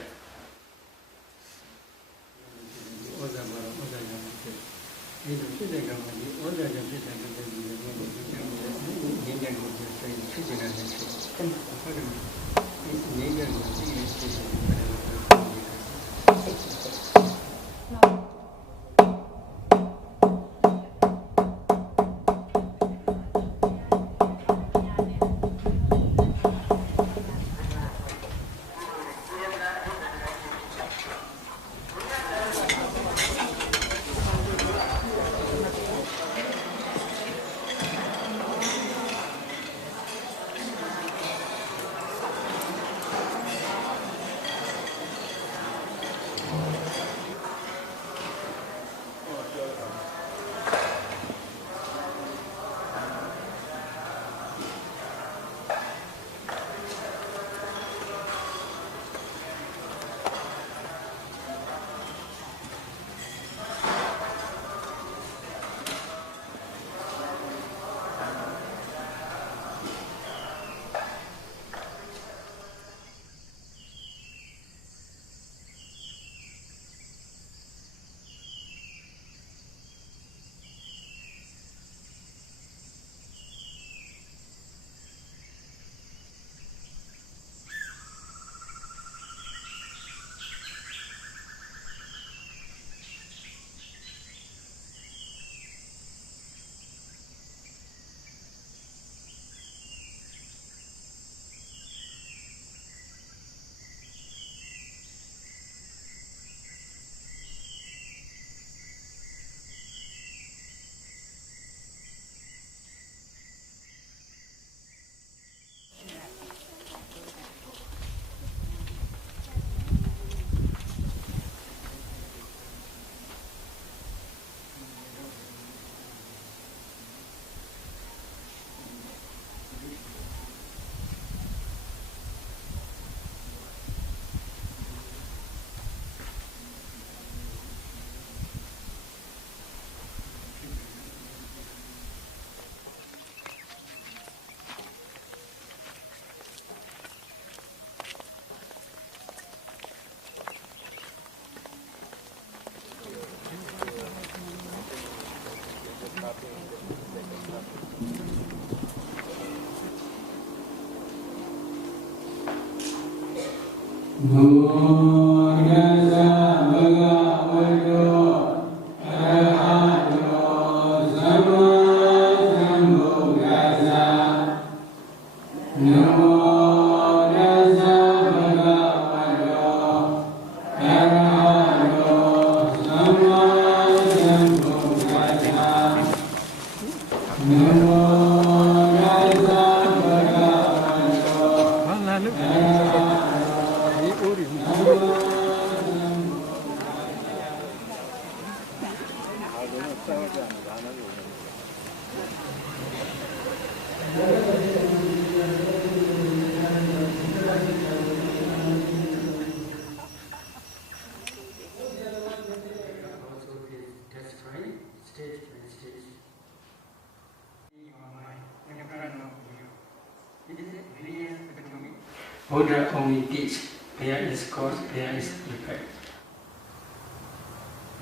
Buddha only teach there is cause, there is effect.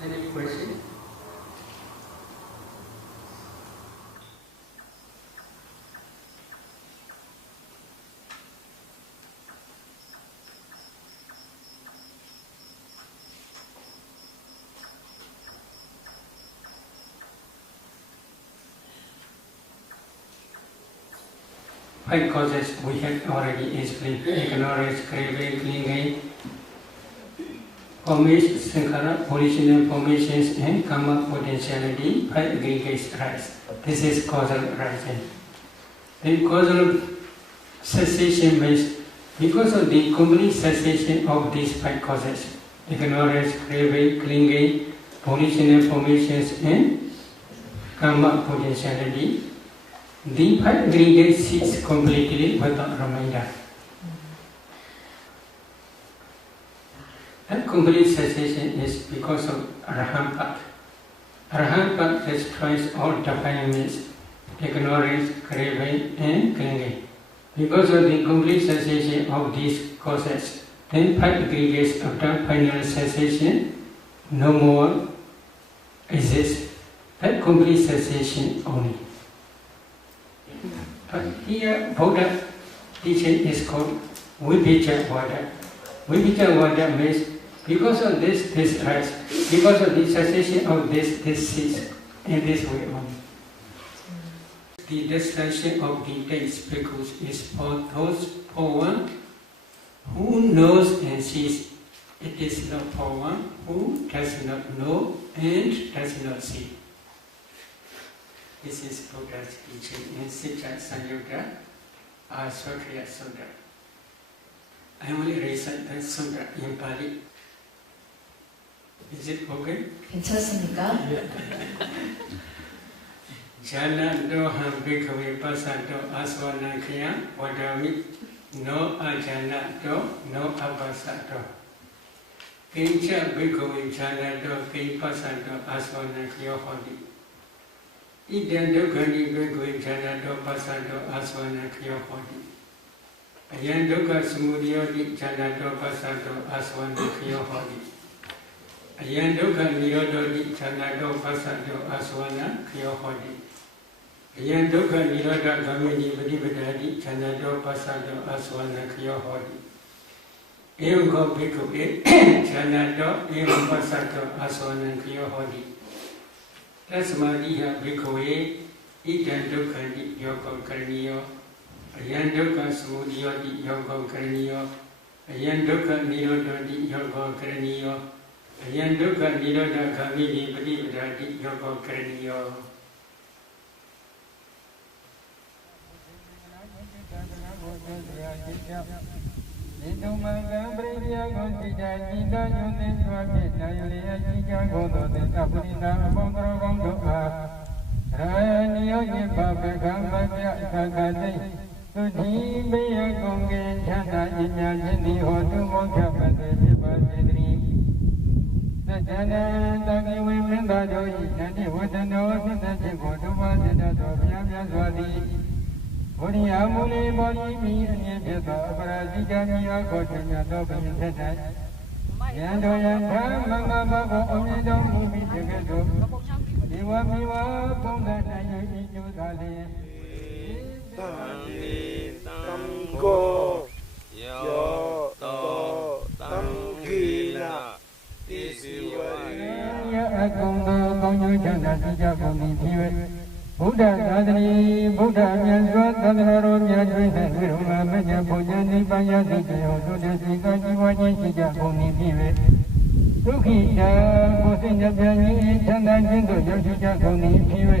Any question? Five causes we have already explained: ignorance, craving, clinging, formation, sankhara, original formations, and karma potentiality. Five aggregates rise. This is causal rising. Then causal cessation means because of the complete cessation of these five causes: ignorance, craving, clinging, original formations, and karma potentiality. The five aggregates cease completely without reminder. That complete cessation is because of Arahant Path. Arahant Path destroys all defilements, ignorance, craving, and clinging. Because of the complete cessation of these causes, then five aggregates after final cessation no more exist. That complete cessation only. But here, Buddha teaching is called Vibhijavada. Vibhijavada means because of this rise, because of the cessation of this cease, in this way only. The destruction of the taste bhikkhus is for those, for one who knows and sees. It is not for one who does not know and does not see. This is Buddha's teaching in Sita Sanyutta Aswakriya Sutta. I only recite that sutta in Pali. Is it okay? 괜찮습니까? Jana doham bhikkhave pasato aswanakya vadami no ajana do no apasato. Kincha bhikkhave jana do ki pasato aswanakya hodi. Idyan dukkani bhikkhave jana do pasato aswanakya hodi. Ayan dukkha samudayoti jana do pasato aswanakya hodi. Ayan dukkha nirodhoti jana do pasato aswanakya hodi. Ayan dukkha nirodha gamini padipadati jana do pasato aswanakya hodi. Evam ko bhikkhave jana do evam pasato aswanakya hodi. Tasmadiha bhikkhave idam dukkhanti yogam karaniyo. Ayan dukkha samudayoti yogam karaniyo. Ayan dukkha nirodhoti yogam karaniyo. Ayan dukkha nirodha gamini padipadati yogam karaniyo. Amule body me and the Brazilian Cotina Dobin Teta. Yandoyan, Mama, only don't move it together. You want me up on that night you do that. Go, yo, Akundo Konyo Chanda Sija Kuni Piwe Buddha Sadri Buddha Nyanswa Tadaro Nyadwisa Viruma Meja Pujani Payati Kiyo Suda Sika Jiwa Sija Kuni Piwe Tukita Kusinya Pyani Chanda Jinto Sija Kuni Piwe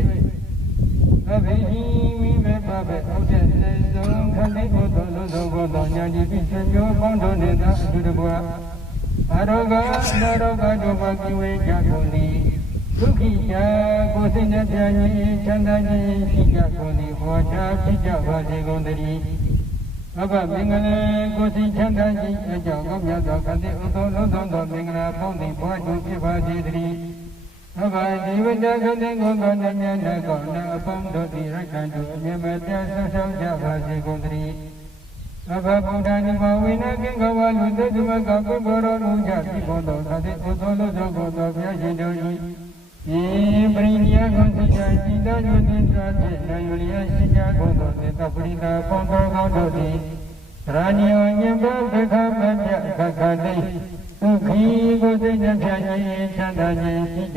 Abehi Vive Babe Ode Sezon Kali Koto Lodo Koto Nyaji Pisanyo Kondo Neda Dudubwa Aroga Daroga Doba Kiwe Jakuni Tukita Kusinya Pyani Chanda Sija Kuni Huacha Sija Vade Gondari Baba Mingale Kusi Chanda Sija Gomya Dakande Uto Lodo Mingala Pondi Puaju Piva Sidri Baba Divada Gande Gogana Nyana Gona Pondo Dirakandu Nyamata Sasau Java Segondri Baba Budani Mawina Kingawa Luta Duma Kaku Goro Luja Pipondo Kade Utolo Jogodo Vyajidori Ibrinia Gonsuja Jida Yudindra Jena Yulia Sija Godo Neta Prida Pondo Gododi Ranyo Nyamba Beka Mabya Kakade Ukhi Gode Nyapya Chanda Sija